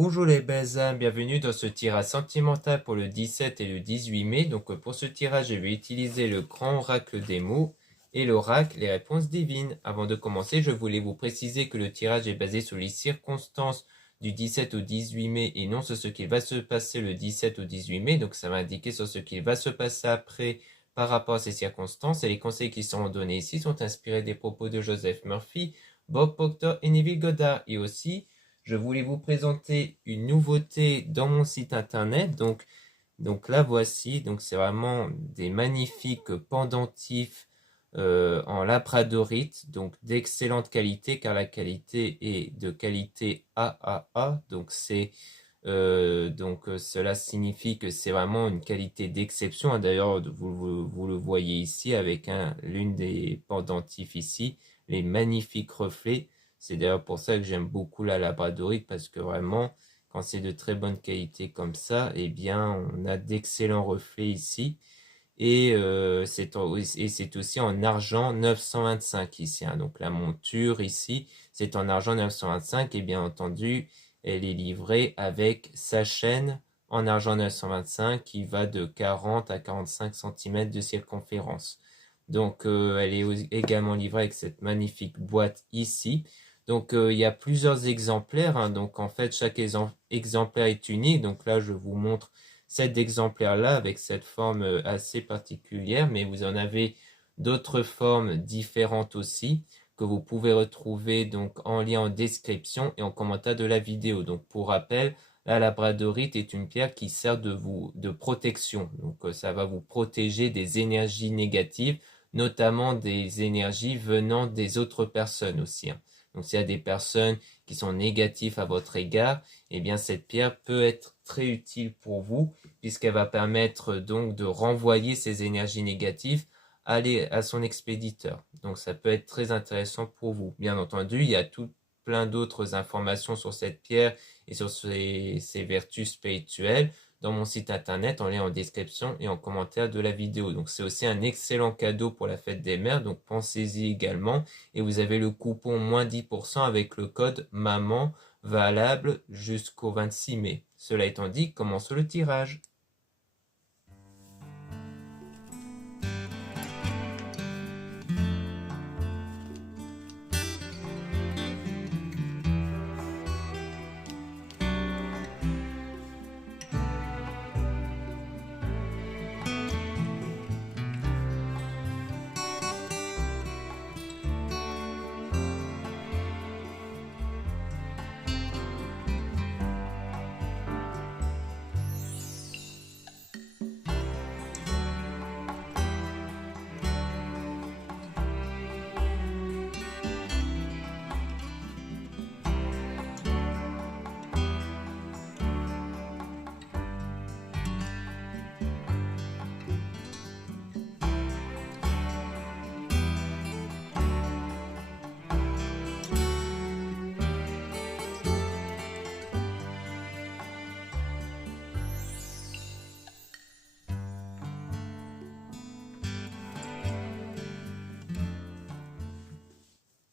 Bonjour les belles âmes, bienvenue dans ce tirage sentimental pour le 17 et le 18 mai. Donc pour ce tirage, je vais utiliser le grand oracle des mots et l'oracle, les réponses divines. Avant de commencer, je voulais vous préciser que le tirage est basé sur les circonstances du 17 au 18 mai et non sur ce qui va se passer le 17 au 18 mai. Donc ça va indiquer sur ce qui va se passer après par rapport à ces circonstances. Et les conseils qui seront donnés ici sont inspirés des propos de Joseph Murphy, Bob Proctor et Neville Goddard. Et aussi, je voulais vous présenter une nouveauté dans mon site internet. Donc là, voici. Donc c'est vraiment des magnifiques pendentifs en labradorite, donc d'excellente qualité, car la qualité est de qualité AAA. Cela signifie que c'est vraiment une qualité d'exception. D'ailleurs, vous le voyez ici avec l'une des pendentifs ici, les magnifiques reflets. C'est d'ailleurs pour ça que j'aime beaucoup la labradorite, parce que vraiment, quand c'est de très bonne qualité comme ça, eh bien, on a d'excellents reflets ici. C'est aussi en argent 925 ici, hein. Donc la monture ici, c'est en argent 925 et bien entendu, elle est livrée avec sa chaîne en argent 925 qui va de 40 à 45 cm de circonférence. Donc elle est également livrée avec cette magnifique boîte ici. Donc il y a plusieurs exemplaires, hein. Donc en fait, chaque exemplaire est unique. Donc là, je vous montre cet exemplaire-là avec cette forme assez particulière, mais vous en avez d'autres formes différentes aussi que vous pouvez retrouver donc en lien en description et en commentaire de la vidéo. Donc pour rappel, la labradorite est une pierre qui sert de protection. Donc ça va vous protéger des énergies négatives, notamment des énergies venant des autres personnes aussi, hein. Donc s'il y a des personnes qui sont négatives à votre égard, eh bien cette pierre peut être très utile pour vous, puisqu'elle va permettre donc de renvoyer ces énergies négatives à son expéditeur. Donc ça peut être très intéressant pour vous. Bien entendu, il y a tout plein d'autres informations sur cette pierre et sur ses vertus spirituelles dans mon site internet en lien en description et en commentaire de la vidéo. Donc c'est aussi un excellent cadeau pour la fête des mères, donc pensez-y également. Et vous avez le coupon moins 10% avec le code MAMAN valable jusqu'au 26 mai. Cela étant dit, commençons le tirage.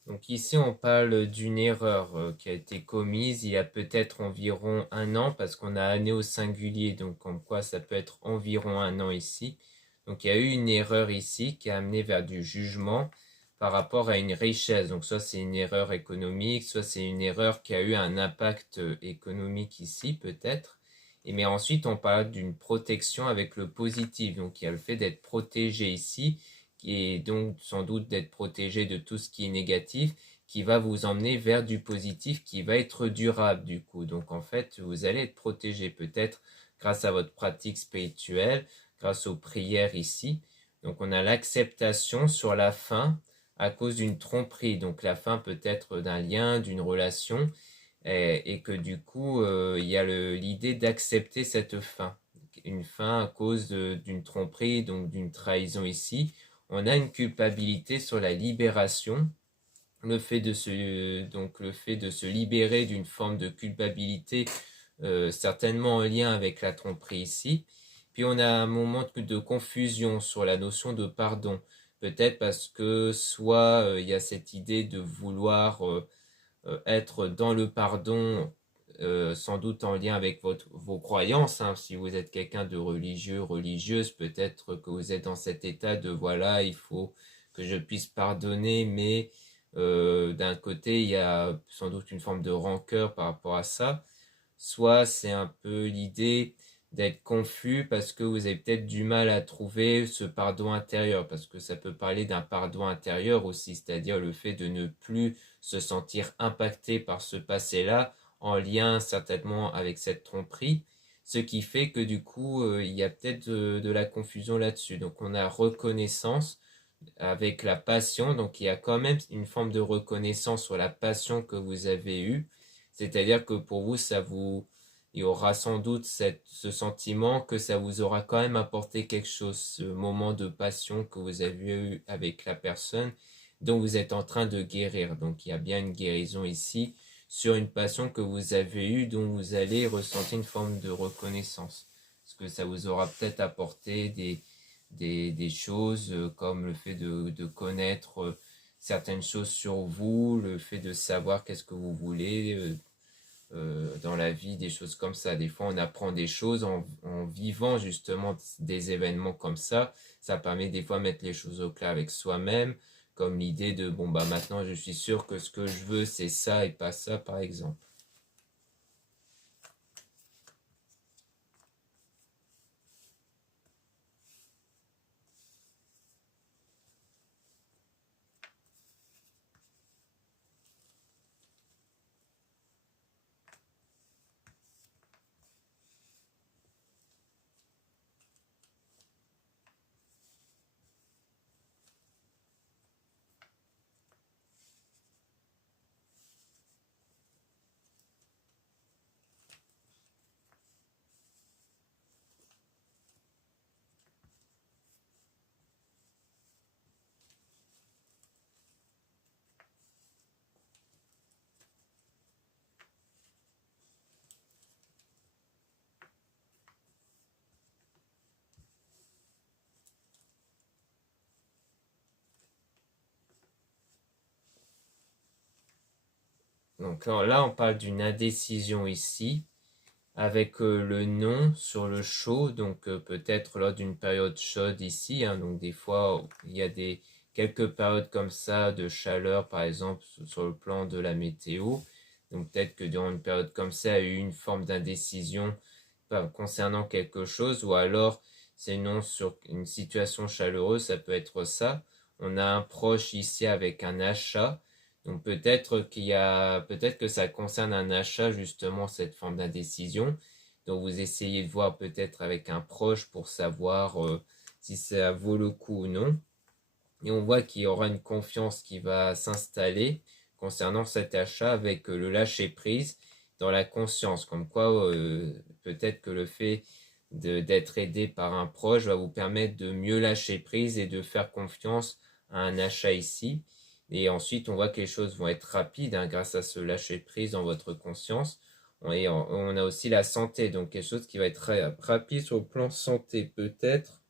Donc ici, on parle d'une erreur qui a été commise il y a peut-être environ un an, parce qu'on a année au singulier, donc comme quoi ça peut être environ un an ici. Donc il y a eu une erreur ici qui a amené vers du jugement par rapport à une richesse. Donc soit c'est une erreur économique, soit c'est une erreur qui a eu un impact économique ici peut-être. Mais ensuite, on parle d'une protection avec le positif. Donc il y a le fait d'être protégé ici, et donc sans doute d'être protégé de tout ce qui est négatif, qui va vous emmener vers du positif qui va être durable du coup. Donc en fait, vous allez être protégé peut-être grâce à votre pratique spirituelle, grâce aux prières ici. Donc on a l'acceptation sur la fin à cause d'une tromperie. Donc la fin peut être d'un lien, d'une relation, et que du coup, il y a l'idée d'accepter cette fin. Une fin à cause d'une tromperie, donc d'une trahison ici. On a une culpabilité sur la libération, le fait de se libérer d'une forme de culpabilité, certainement en lien avec la tromperie ici. Puis on a un moment de confusion sur la notion de pardon, peut-être parce que soit il y a cette idée de vouloir être dans le pardon sans doute en lien avec vos croyances, hein. Si vous êtes quelqu'un de religieux, religieuse, peut-être que vous êtes dans cet état de voilà, il faut que je puisse pardonner, mais d'un côté, il y a sans doute une forme de rancœur par rapport à ça. Soit c'est un peu l'idée d'être confus parce que vous avez peut-être du mal à trouver ce pardon intérieur, parce que ça peut parler d'un pardon intérieur aussi, c'est-à-dire le fait de ne plus se sentir impacté par ce passé-là, en lien certainement avec cette tromperie, ce qui fait que du coup, il y a peut-être de la confusion là-dessus. Donc on a reconnaissance avec la passion, donc il y a quand même une forme de reconnaissance sur la passion que vous avez eue, c'est-à-dire que pour vous, il y aura sans doute ce sentiment que ça vous aura quand même apporté quelque chose, ce moment de passion que vous avez eu avec la personne dont vous êtes en train de guérir. Donc il y a bien une guérison ici sur une passion que vous avez eue dont vous allez ressentir une forme de reconnaissance. Parce que ça vous aura peut-être apporté des choses comme le fait de connaître certaines choses sur vous, le fait de savoir qu'est-ce que vous voulez dans la vie, des choses comme ça. Des fois, on apprend des choses en vivant justement des événements comme ça. Ça permet des fois de mettre les choses au clair avec soi-même, comme l'idée de, bon, bah maintenant, je suis sûr que ce que je veux, c'est ça et pas ça, par exemple. Donc alors là, on parle d'une indécision ici, avec le nom sur le chaud, donc peut-être lors d'une période chaude ici, hein, donc des fois il y a quelques périodes comme ça de chaleur, par exemple sur le plan de la météo, donc peut-être que durant une période comme ça, il y a eu une forme d'indécision concernant quelque chose, ou alors c'est non sur une situation chaleureuse, ça peut être ça. On a un proche ici avec un achat, donc peut-être que ça concerne un achat justement cette forme d'indécision. Donc vous essayez de voir peut-être avec un proche pour savoir si ça vaut le coup ou non. Et on voit qu'il y aura une confiance qui va s'installer concernant cet achat avec le lâcher prise dans la conscience, comme quoi peut-être que le fait d'être aidé par un proche va vous permettre de mieux lâcher prise et de faire confiance à un achat ici. Et ensuite, on voit que les choses vont être rapides hein, grâce à ce lâcher prise dans votre conscience. Et on a aussi la santé, donc quelque chose qui va être rapide sur le plan santé, peut-être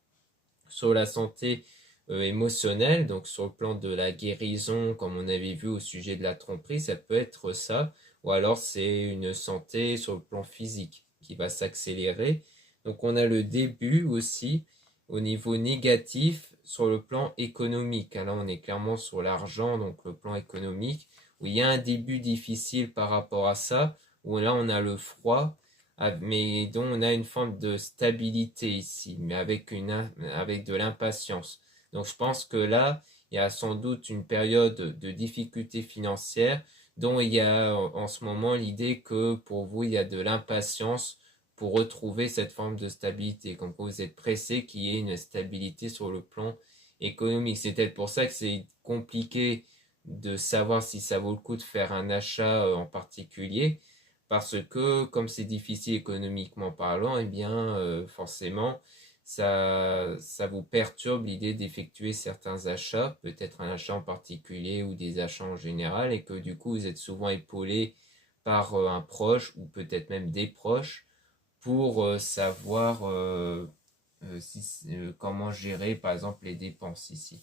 sur la santé émotionnelle, donc sur le plan de la guérison, comme on avait vu au sujet de la tromperie, ça peut être ça, ou alors c'est une santé sur le plan physique qui va s'accélérer. Donc on a le début aussi au niveau négatif sur le plan économique. Là on est clairement sur l'argent, donc le plan économique, où il y a un début difficile par rapport à ça, où là on a le froid, mais dont on a une forme de stabilité ici, mais avec de l'impatience. Donc je pense que là, il y a sans doute une période de difficulté financière dont il y a en ce moment l'idée que pour vous, il y a de l'impatience pour retrouver cette forme de stabilité. Comme que vous êtes pressé qu'il y ait une stabilité sur le plan économique. C'est peut-être pour ça que c'est compliqué de savoir si ça vaut le coup de faire un achat en particulier parce que comme c'est difficile économiquement parlant, eh bien forcément ça vous perturbe l'idée d'effectuer certains achats, peut-être un achat en particulier ou des achats en général, et que du coup vous êtes souvent épaulé par un proche ou peut-être même des proches pour savoir comment gérer par exemple les dépenses ici.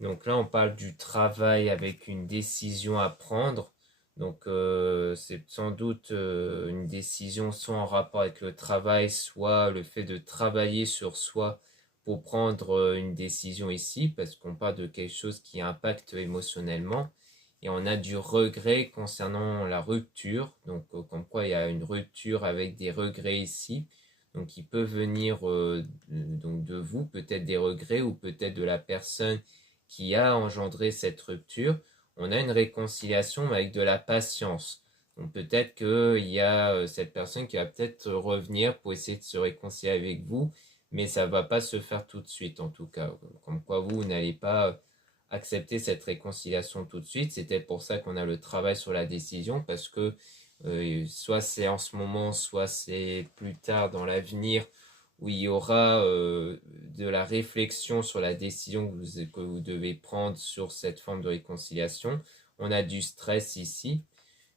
Donc là, on parle du travail avec une décision à prendre. Donc c'est sans doute une décision soit en rapport avec le travail, soit le fait de travailler sur soi pour prendre une décision ici, parce qu'on parle de quelque chose qui impacte émotionnellement. Et on a du regret concernant la rupture, donc comme quoi il y a une rupture avec des regrets ici. Donc il peut venir donc de vous, peut-être des regrets ou peut-être de la personne qui a engendré cette rupture. On a une réconciliation avec de la patience. Donc peut-être qu'il y a cette personne qui va peut-être revenir pour essayer de se réconcilier avec vous, mais ça ne va pas se faire tout de suite en tout cas. Comme quoi vous n'allez pas accepter cette réconciliation tout de suite. C'était pour ça qu'on a le travail sur la décision, parce que soit c'est en ce moment, soit c'est plus tard dans l'avenir, où il y aura de la réflexion sur la décision que vous devez prendre sur cette forme de réconciliation. On a du stress ici,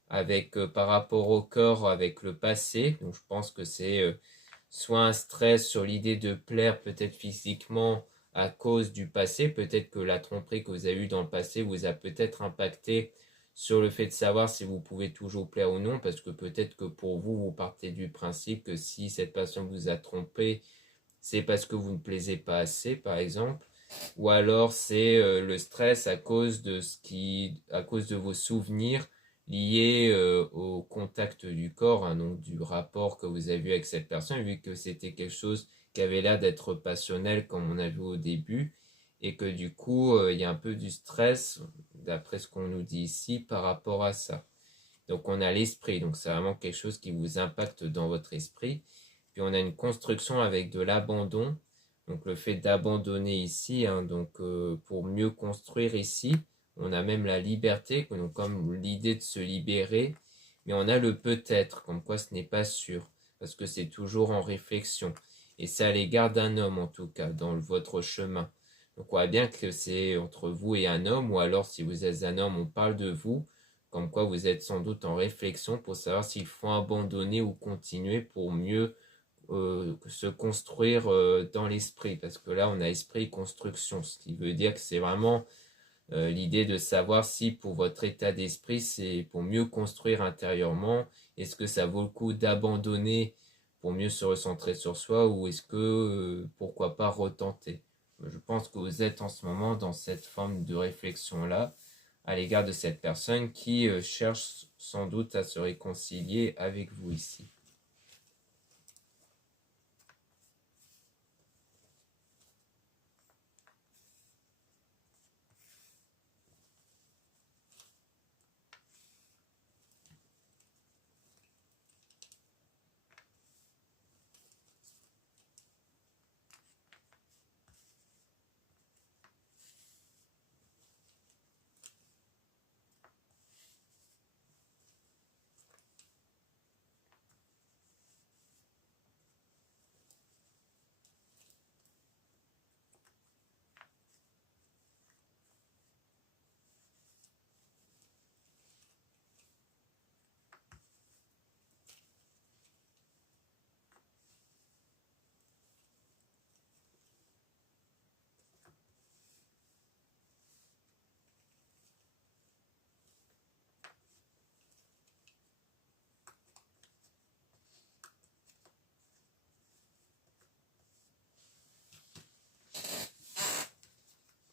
avec par rapport au corps, avec le passé. Donc je pense que c'est soit un stress sur l'idée de plaire peut-être physiquement à cause du passé, peut-être que la tromperie que vous avez eue dans le passé vous a peut-être impacté sur le fait de savoir si vous pouvez toujours plaire ou non, parce que peut-être que pour vous, vous partez du principe que si cette personne vous a trompé, c'est parce que vous ne plaisez pas assez, par exemple, ou alors c'est le stress à cause de à cause de vos souvenirs liés au contact du corps, hein, donc du rapport que vous avez eu avec cette personne, vu que c'était quelque chose qui avait l'air d'être passionnel comme on a vu au début, et que du coup il y a un peu du stress, d'après ce qu'on nous dit ici, par rapport à ça. Donc on a l'esprit, donc c'est vraiment quelque chose qui vous impacte dans votre esprit. Puis on a une construction avec de l'abandon, donc le fait d'abandonner ici, hein, donc pour mieux construire ici, on a même la liberté, donc comme l'idée de se libérer, mais on a le peut-être, comme quoi ce n'est pas sûr, parce que c'est toujours en réflexion. Et c'est à l'égard d'un homme en tout cas, dans votre chemin. Donc on voit bien que c'est entre vous et un homme, ou alors si vous êtes un homme, on parle de vous, comme quoi vous êtes sans doute en réflexion pour savoir s'il faut abandonner ou continuer pour mieux se construire dans l'esprit. Parce que là, on a esprit construction, ce qui veut dire que c'est vraiment l'idée de savoir si pour votre état d'esprit, c'est pour mieux construire intérieurement, est-ce que ça vaut le coup d'abandonner pour mieux se recentrer sur soi, ou est-ce que pourquoi pas retenter. Je pense que vous êtes en ce moment dans cette forme de réflexion-là à l'égard de cette personne qui cherche sans doute à se réconcilier avec vous ici.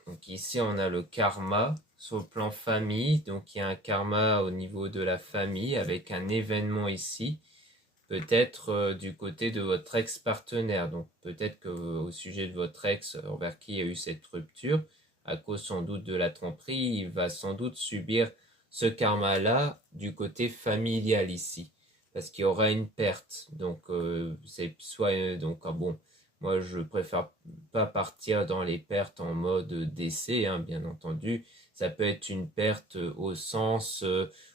Donc ici, on a le karma sur le plan famille. Donc il y a un karma au niveau de la famille avec un événement ici. Peut-être du côté de votre ex-partenaire. Donc peut-être que au sujet de votre ex envers qui il y a eu cette rupture, à cause sans doute de la tromperie, il va sans doute subir ce karma-là du côté familial ici. Parce qu'il y aura une perte. Donc c'est soit donc bon, moi je préfère pas partir dans les pertes en mode décès, hein, bien entendu. Ça peut être une perte au sens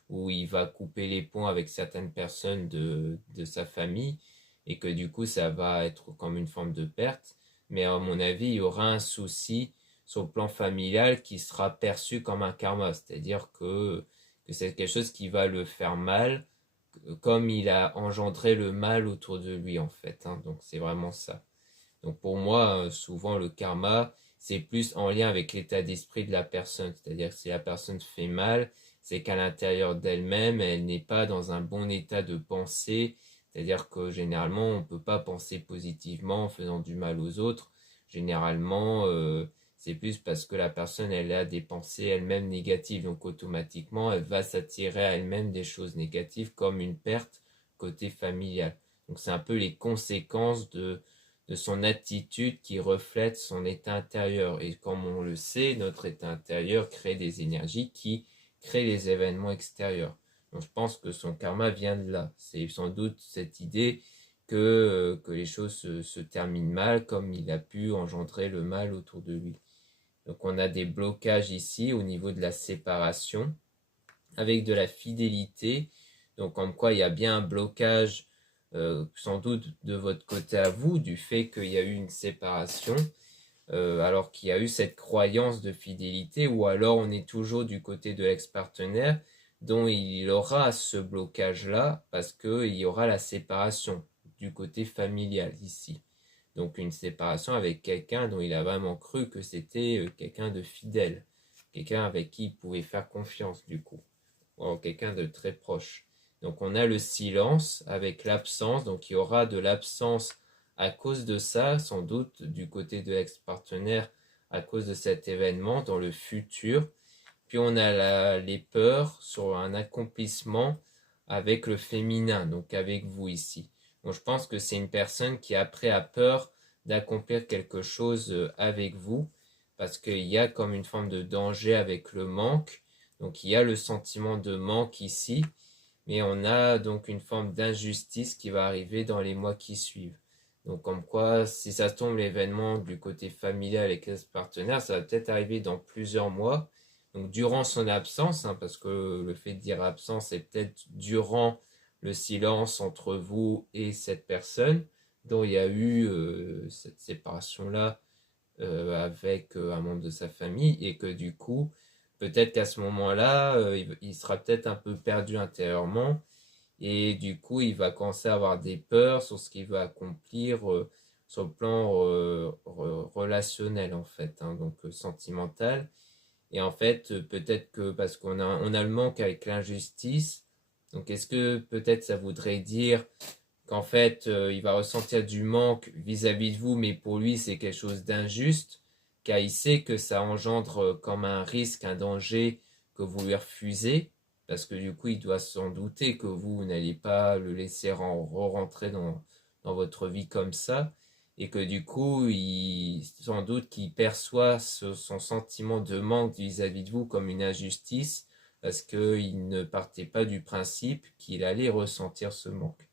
où il va couper les ponts avec certaines personnes de sa famille, et que du coup ça va être comme une forme de perte. Mais à mon avis, il y aura un souci sur le plan familial qui sera perçu comme un karma, c'est-à-dire que c'est quelque chose qui va le faire mal, comme il a engendré le mal autour de lui en fait, hein. Donc c'est vraiment ça. Donc pour moi, souvent le karma, c'est plus en lien avec l'état d'esprit de la personne. C'est-à-dire que si la personne fait mal, c'est qu'à l'intérieur d'elle-même, elle n'est pas dans un bon état de pensée. C'est-à-dire que généralement, on ne peut pas penser positivement en faisant du mal aux autres. Généralement, c'est plus parce que la personne, elle a des pensées elle-même négatives. Donc automatiquement, elle va s'attirer à elle-même des choses négatives comme une perte côté familial. Donc c'est un peu les conséquences de son attitude qui reflète son état intérieur. Et comme on le sait, notre état intérieur crée des énergies qui créent les événements extérieurs. Donc je pense que son karma vient de là. C'est sans doute cette idée que les choses se terminent mal, comme il a pu engendrer le mal autour de lui. Donc on a des blocages ici au niveau de la séparation, avec de la fidélité. Donc comme quoi il y a bien un blocage, sans doute de votre côté à vous, du fait qu'il y a eu une séparation, alors qu'il y a eu cette croyance de fidélité, ou alors on est toujours du côté de l'ex-partenaire, dont il aura ce blocage-là, parce qu'il y aura la séparation du côté familial ici. Donc une séparation avec quelqu'un dont il a vraiment cru que c'était quelqu'un de fidèle, quelqu'un avec qui il pouvait faire confiance du coup, ou quelqu'un de très proche. Donc on a le silence avec l'absence, donc il y aura de l'absence à cause de ça, sans doute du côté de l'ex-partenaire, à cause de cet événement dans le futur. Puis on a les peurs sur un accomplissement avec le féminin, donc avec vous ici. Donc je pense que c'est une personne qui après a peur d'accomplir quelque chose avec vous, parce qu'il y a comme une forme de danger avec le manque. Donc il y a le sentiment de manque ici, mais on a donc une forme d'injustice qui va arriver dans les mois qui suivent. Donc comme quoi, si ça tombe l'événement du côté familial avec les partenaires, ça va peut-être arriver dans plusieurs mois. Donc durant son absence, hein, parce que le fait de dire absence, c'est peut-être durant le silence entre vous et cette personne, dont il y a eu cette séparation-là avec un membre de sa famille, et que du coup, peut-être qu'à ce moment-là, il sera peut-être un peu perdu intérieurement, et du coup, il va commencer à avoir des peurs sur ce qu'il va accomplir sur le plan relationnel, en fait, hein, donc sentimental. Et en fait, peut-être que parce on a le manque avec l'injustice, donc est-ce que peut-être ça voudrait dire qu'en fait, il va ressentir du manque vis-à-vis de vous, mais pour lui, c'est quelque chose d'injuste, car il sait que ça engendre comme un risque, un danger que vous lui refusez, parce que du coup, il doit s'en douter que vous n'allez pas le laisser rentrer dans votre vie comme ça, et que du coup, sans doute qu'il perçoit son sentiment de manque vis-à-vis de vous comme une injustice, parce qu'il ne partait pas du principe qu'il allait ressentir ce manque.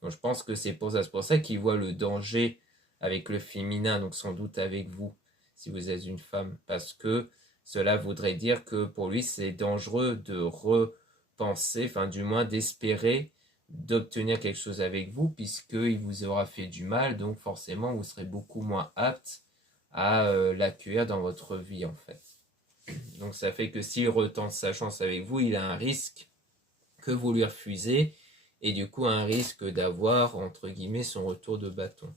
Donc je pense que c'est pour ça qu'il voit le danger avec le féminin, donc sans doute avec vous, si vous êtes une femme, parce que cela voudrait dire que pour lui c'est dangereux de repenser, enfin du moins d'espérer d'obtenir quelque chose avec vous, puisqu'il vous aura fait du mal, donc forcément vous serez beaucoup moins apte à l'accueillir dans votre vie en fait. Donc ça fait que s'il retente sa chance avec vous, il a un risque que vous lui refusez, et du coup un risque d'avoir, entre guillemets, son retour de bâton.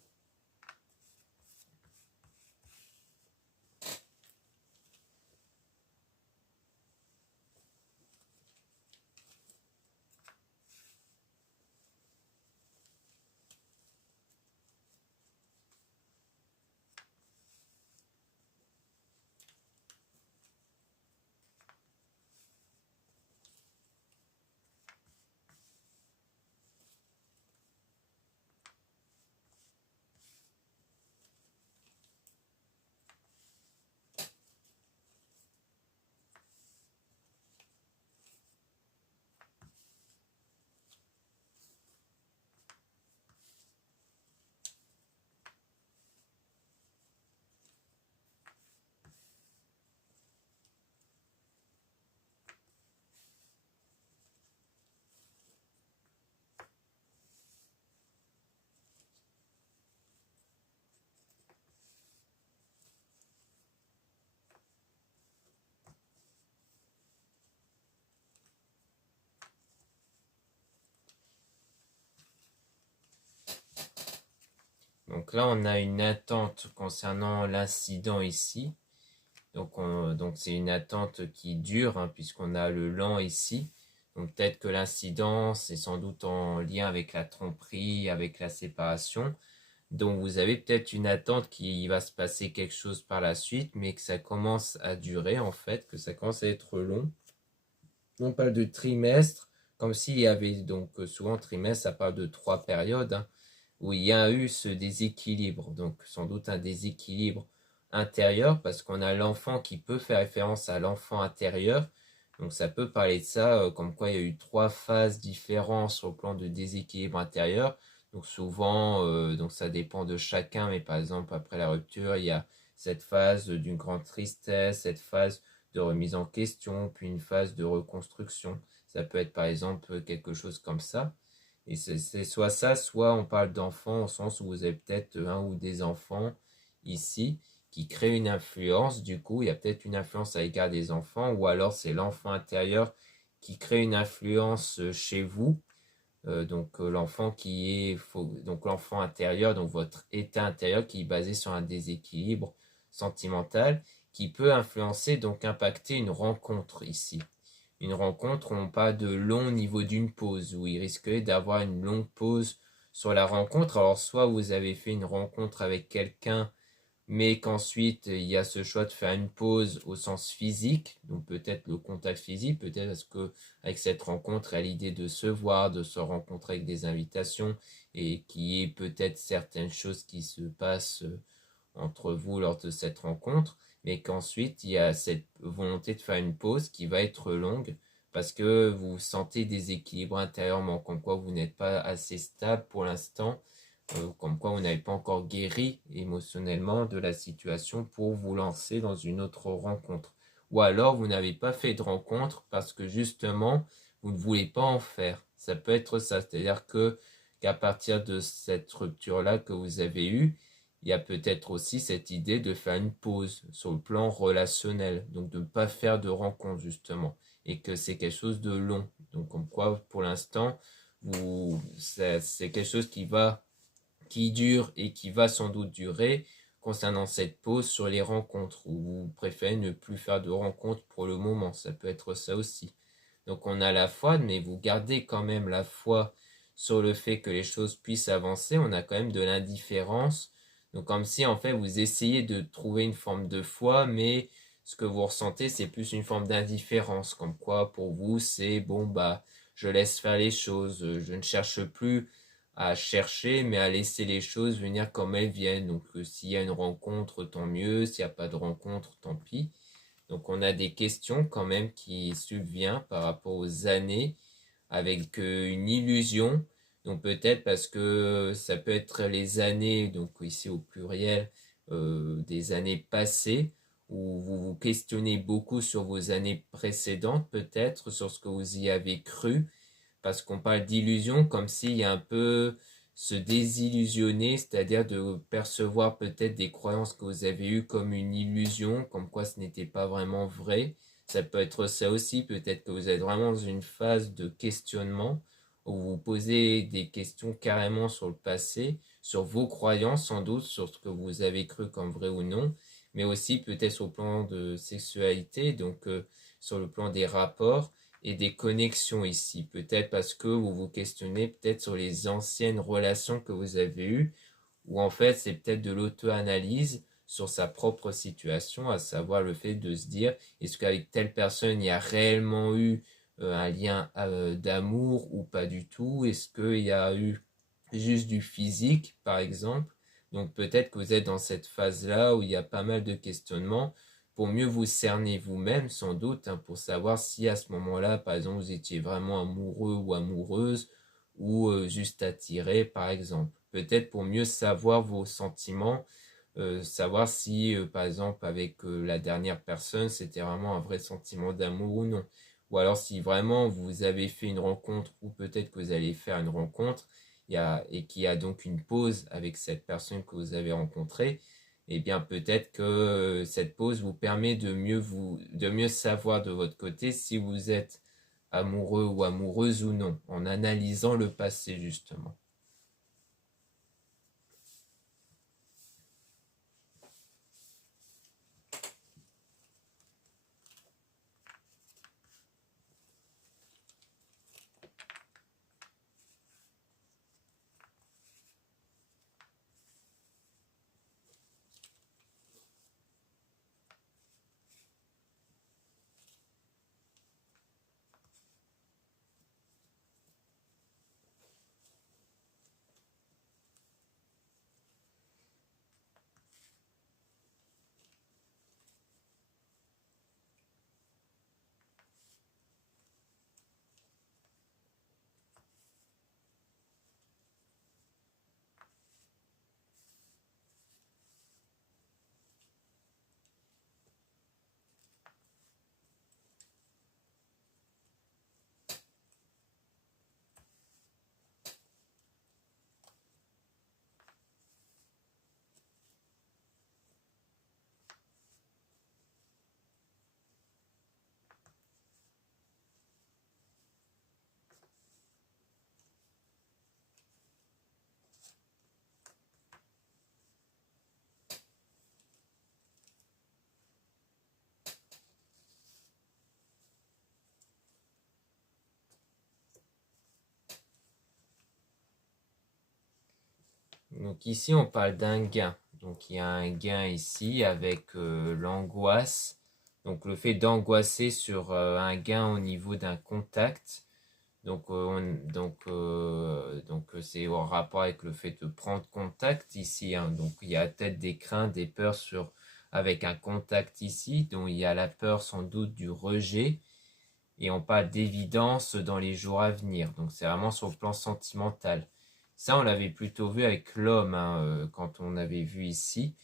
Donc là, on a une attente concernant l'incident ici. Donc c'est une attente qui dure, hein, puisqu'on a le lent ici. Donc peut-être que l'incident, c'est sans doute en lien avec la tromperie, avec la séparation. Donc vous avez peut-être une attente qu'il va se passer quelque chose par la suite, mais que ça commence à durer en fait, que ça commence à être long. On parle de trimestre, comme s'il y avait donc souvent trimestre, ça parle de 3 périodes, hein, où il y a eu ce déséquilibre. Donc sans doute un déséquilibre intérieur, parce qu'on a l'enfant qui peut faire référence à l'enfant intérieur. Donc ça peut parler de ça, comme quoi il y a eu 3 phases différentes sur le plan de déséquilibre intérieur. Donc souvent, donc ça dépend de chacun, mais par exemple après la rupture, il y a cette phase d'une grande tristesse, cette phase de remise en question, puis une phase de reconstruction. Ça peut être par exemple quelque chose comme ça. Et c'est soit ça, soit on parle d'enfants au sens où vous avez peut-être un ou des enfants ici qui créent une influence. Du coup, il y a peut-être une influence à l'égard des enfants, ou alors c'est l'enfant intérieur qui crée une influence chez vous. Donc l'enfant qui est donc l'enfant intérieur, donc votre état intérieur qui est basé sur un déséquilibre sentimental qui peut influencer, donc impacter une rencontre ici. Une rencontre, on parle de long niveau d'une pause, où il risquerait d'avoir une longue pause sur la rencontre. Alors soit vous avez fait une rencontre avec quelqu'un mais qu'ensuite il y a ce choix de faire une pause au sens physique, donc peut-être le contact physique, peut-être parce que avec cette rencontre, il y a l'idée de se voir, de se rencontrer avec des invitations, et qu'il y ait peut-être certaines choses qui se passent entre vous lors de cette rencontre, mais qu'ensuite il y a cette volonté de faire une pause qui va être longue, parce que vous vous sentez déséquilibré intérieurement, comme quoi vous n'êtes pas assez stable pour l'instant, comme quoi vous n'avez pas encore guéri émotionnellement de la situation pour vous lancer dans une autre rencontre. Ou alors vous n'avez pas fait de rencontre parce que justement vous ne voulez pas en faire. Ça peut être ça, c'est-à-dire que qu'à partir de cette rupture-là que vous avez eue, il y a peut-être aussi cette idée de faire une pause sur le plan relationnel, donc de ne pas faire de rencontre justement, et que c'est quelque chose de long. Donc comme quoi pour l'instant, c'est quelque chose qui dure et qui va sans doute durer concernant cette pause sur les rencontres, où vous préférez ne plus faire de rencontres pour le moment, ça peut être ça aussi. Donc on a la foi, mais vous gardez quand même la foi sur le fait que les choses puissent avancer, on a quand même de l'indifférence, donc comme si en fait vous essayez de trouver une forme de foi, mais ce que vous ressentez c'est plus une forme d'indifférence, comme quoi pour vous c'est bon bah je laisse faire les choses, je ne cherche plus à chercher, mais à laisser les choses venir comme elles viennent. Donc s'il y a une rencontre, tant mieux, s'il n'y a pas de rencontre, tant pis. Donc on a des questions quand même qui subviennent par rapport aux années avec une illusion. Donc peut-être parce que ça peut être les années, donc ici au pluriel, des années passées, où vous vous questionnez beaucoup sur vos années précédentes, peut-être sur ce que vous y avez cru, parce qu'on parle d'illusion comme s'il y a un peu se désillusionner, c'est-à-dire de percevoir peut-être des croyances que vous avez eues comme une illusion, comme quoi ce n'était pas vraiment vrai. Ça peut être ça aussi, peut-être que vous êtes vraiment dans une phase de questionnement où vous vous posez des questions carrément sur le passé, sur vos croyances sans doute, sur ce que vous avez cru comme vrai ou non, mais aussi peut-être sur le plan de sexualité, donc sur le plan des rapports et des connexions ici. Peut-être parce que vous vous questionnez peut-être sur les anciennes relations que vous avez eues, ou en fait c'est peut-être de l'auto-analyse sur sa propre situation, à savoir le fait de se dire est-ce qu'avec telle personne il y a réellement eu un lien d'amour ou pas du tout, est-ce qu'il y a eu juste du physique par exemple. Donc peut-être que vous êtes dans cette phase-là où il y a pas mal de questionnements pour mieux vous cerner vous-même sans doute, hein, pour savoir si à ce moment-là, par exemple, vous étiez vraiment amoureux ou amoureuse ou juste attiré, par exemple. Peut-être pour mieux savoir vos sentiments, savoir si, par exemple, avec la dernière personne, c'était vraiment un vrai sentiment d'amour ou non. Ou alors si vraiment vous avez fait une rencontre ou peut-être que vous allez faire une rencontre et qu'il y a donc une pause avec cette personne que vous avez rencontrée, eh bien peut-être que cette pause vous permet de mieux savoir de votre côté si vous êtes amoureux ou amoureuse ou non, en analysant le passé justement. Donc ici, on parle d'un gain. Donc il y a un gain ici avec l'angoisse. Donc le fait d'angoisser sur un gain au niveau d'un contact. Donc c'est en rapport avec le fait de prendre contact ici, hein. Donc il y a peut-être des craintes, des peurs avec un contact ici. Donc il y a la peur sans doute du rejet. Et on parle d'évidence dans les jours à venir. Donc c'est vraiment sur le plan sentimental. Ça, on l'avait plutôt vu avec l'homme, hein, quand on avait vu ici.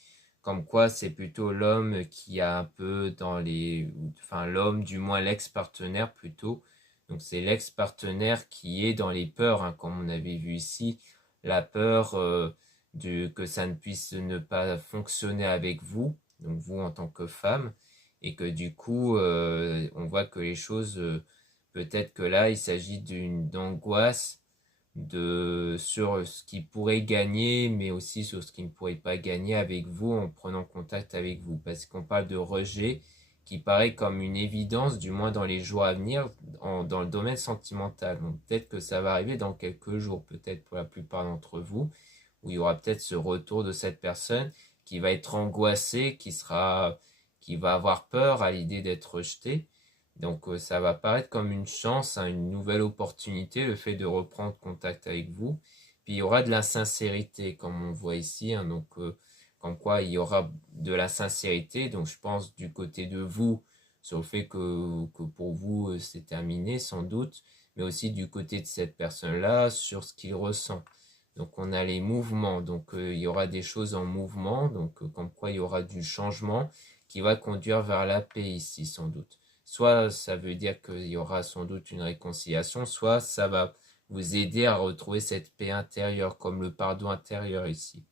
Comme quoi, c'est plutôt l'homme qui a un peu dans les... Enfin, l'homme, du moins l'ex-partenaire plutôt. Donc c'est l'ex-partenaire qui est dans les peurs, hein, comme on avait vu ici. La peur que ça ne puisse ne pas fonctionner avec vous, donc vous en tant que femme. Et que du coup, on voit que les choses... peut-être que là, il s'agit d'une angoisse sur ce qui pourrait gagner, mais aussi sur ce qui ne pourrait pas gagner avec vous en prenant contact avec vous. Parce qu'on parle de rejet qui paraît comme une évidence, du moins dans les jours à venir, dans le domaine sentimental. Donc peut-être que ça va arriver dans quelques jours, peut-être pour la plupart d'entre vous, où il y aura peut-être ce retour de cette personne qui va être angoissée, qui va avoir peur à l'idée d'être rejetée. Donc ça va paraître comme une chance, hein, une nouvelle opportunité, le fait de reprendre contact avec vous. Puis il y aura de la sincérité, comme on voit ici, hein, donc comme quoi il y aura de la sincérité. Donc je pense du côté de vous, sur le fait que pour vous c'est terminé sans doute, mais aussi du côté de cette personne-là, sur ce qu'il ressent. Donc on a les mouvements, donc il y aura des choses en mouvement, donc comme quoi il y aura du changement qui va conduire vers la paix ici sans doute. Soit ça veut dire qu'il y aura sans doute une réconciliation, soit ça va vous aider à retrouver cette paix intérieure, comme le pardon intérieur ici.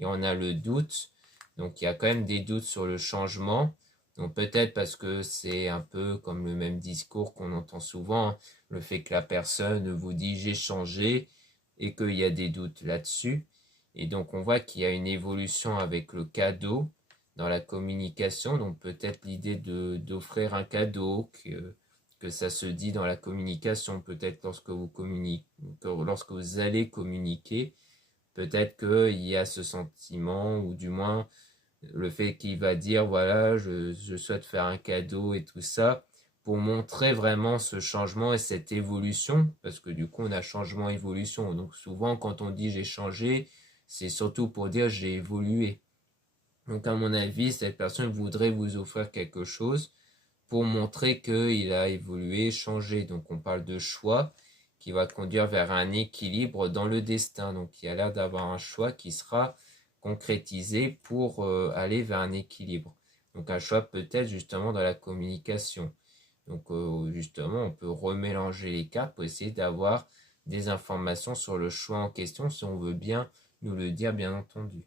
Et on a le doute, donc il y a quand même des doutes sur le changement. Donc peut-être parce que c'est un peu comme le même discours qu'on entend souvent, hein, le fait que la personne vous dit j'ai changé et qu'il y a des doutes là-dessus. Et donc on voit qu'il y a une évolution avec le cadeau dans la communication. Donc peut-être l'idée d'offrir un cadeau, que ça se dit dans la communication, peut-être lorsque vous allez communiquer, peut-être qu'il y a ce sentiment, ou du moins le fait qu'il va dire, voilà, je souhaite faire un cadeau et tout ça, pour montrer vraiment ce changement et cette évolution, parce que du coup on a changement-évolution. Donc souvent quand on dit j'ai changé, c'est surtout pour dire j'ai évolué. Donc à mon avis, cette personne voudrait vous offrir quelque chose pour montrer qu'il a évolué, changé. Donc on parle de choix qui va conduire vers un équilibre dans le destin. Donc il y a l'air d'avoir un choix qui sera concrétisé pour aller vers un équilibre. Donc un choix peut-être justement dans la communication. Donc justement, on peut remélanger les cartes pour essayer d'avoir des informations sur le choix en question si on veut bien nous le dire, bien entendu.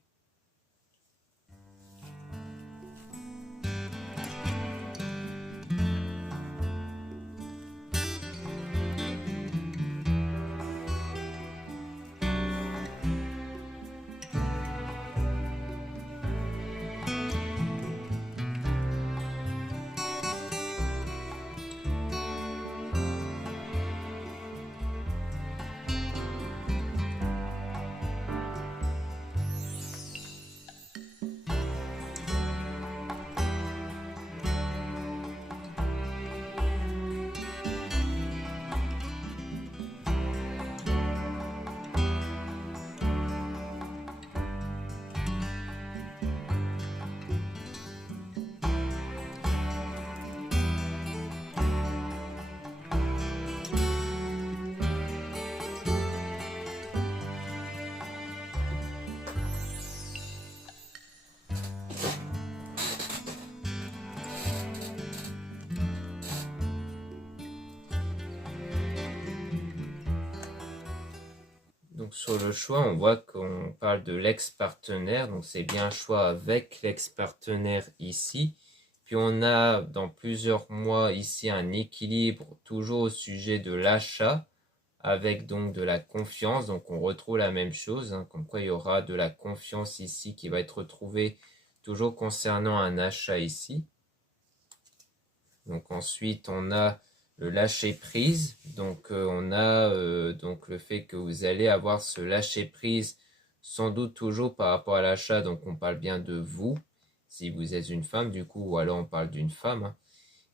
Donc sur le choix, on voit qu'on parle de l'ex-partenaire, donc c'est bien un choix avec l'ex-partenaire ici. Puis on a dans plusieurs mois ici un équilibre toujours au sujet de l'achat, avec donc de la confiance. Donc on retrouve la même chose, hein, comme quoi il y aura de la confiance ici qui va être retrouvée toujours concernant un achat ici. Donc ensuite on a le lâcher prise. Donc on a donc le fait que vous allez avoir ce lâcher prise sans doute toujours par rapport à l'achat, donc on parle bien de vous, si vous êtes une femme du coup, ou alors on parle d'une femme, hein.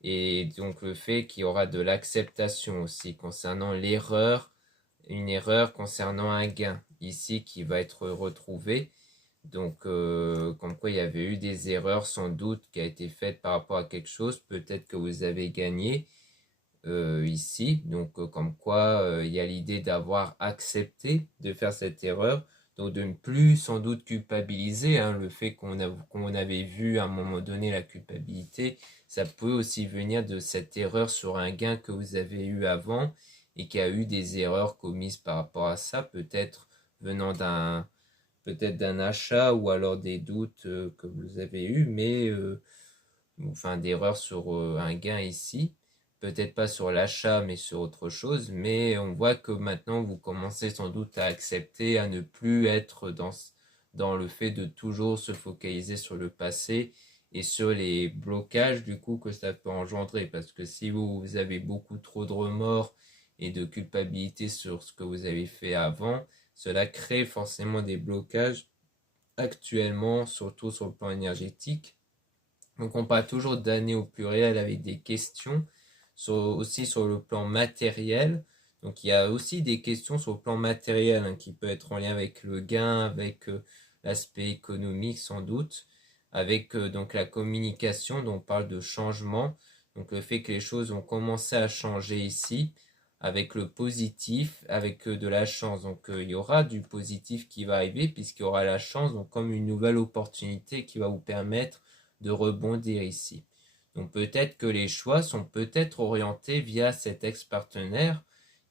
Et donc le fait qu'il y aura de l'acceptation aussi concernant l'erreur, une erreur concernant un gain ici qui va être retrouvé. Donc comme quoi il y avait eu des erreurs sans doute qui a été faites par rapport à quelque chose, peut-être que vous avez gagné ici. Donc comme quoi il y a l'idée d'avoir accepté de faire cette erreur, donc de ne plus sans doute culpabiliser, hein, le fait qu'on avait vu à un moment donné la culpabilité, ça peut aussi venir de cette erreur sur un gain que vous avez eu avant et qui a eu des erreurs commises par rapport à ça, venant peut-être d'un achat ou alors des doutes que vous avez eu, mais enfin d'erreurs sur un gain ici, peut-être pas sur l'achat mais sur autre chose, mais on voit que maintenant vous commencez sans doute à accepter, à ne plus être dans le fait de toujours se focaliser sur le passé et sur les blocages du coup que ça peut engendrer, parce que si vous avez beaucoup trop de remords et de culpabilité sur ce que vous avez fait avant, cela crée forcément des blocages actuellement, surtout sur le plan énergétique. Donc on parle toujours d'années au pluriel avec des questions, aussi sur le plan matériel. Donc il y a aussi des questions sur le plan matériel, hein, qui peut être en lien avec le gain, avec l'aspect économique sans doute, avec donc la communication dont on parle de changement. Donc le fait que les choses ont commencé à changer ici, avec le positif, avec de la chance. Donc il y aura du positif qui va arriver puisqu'il y aura la chance, donc comme une nouvelle opportunité qui va vous permettre de rebondir ici. Donc peut-être que les choix sont peut-être orientés via cet ex-partenaire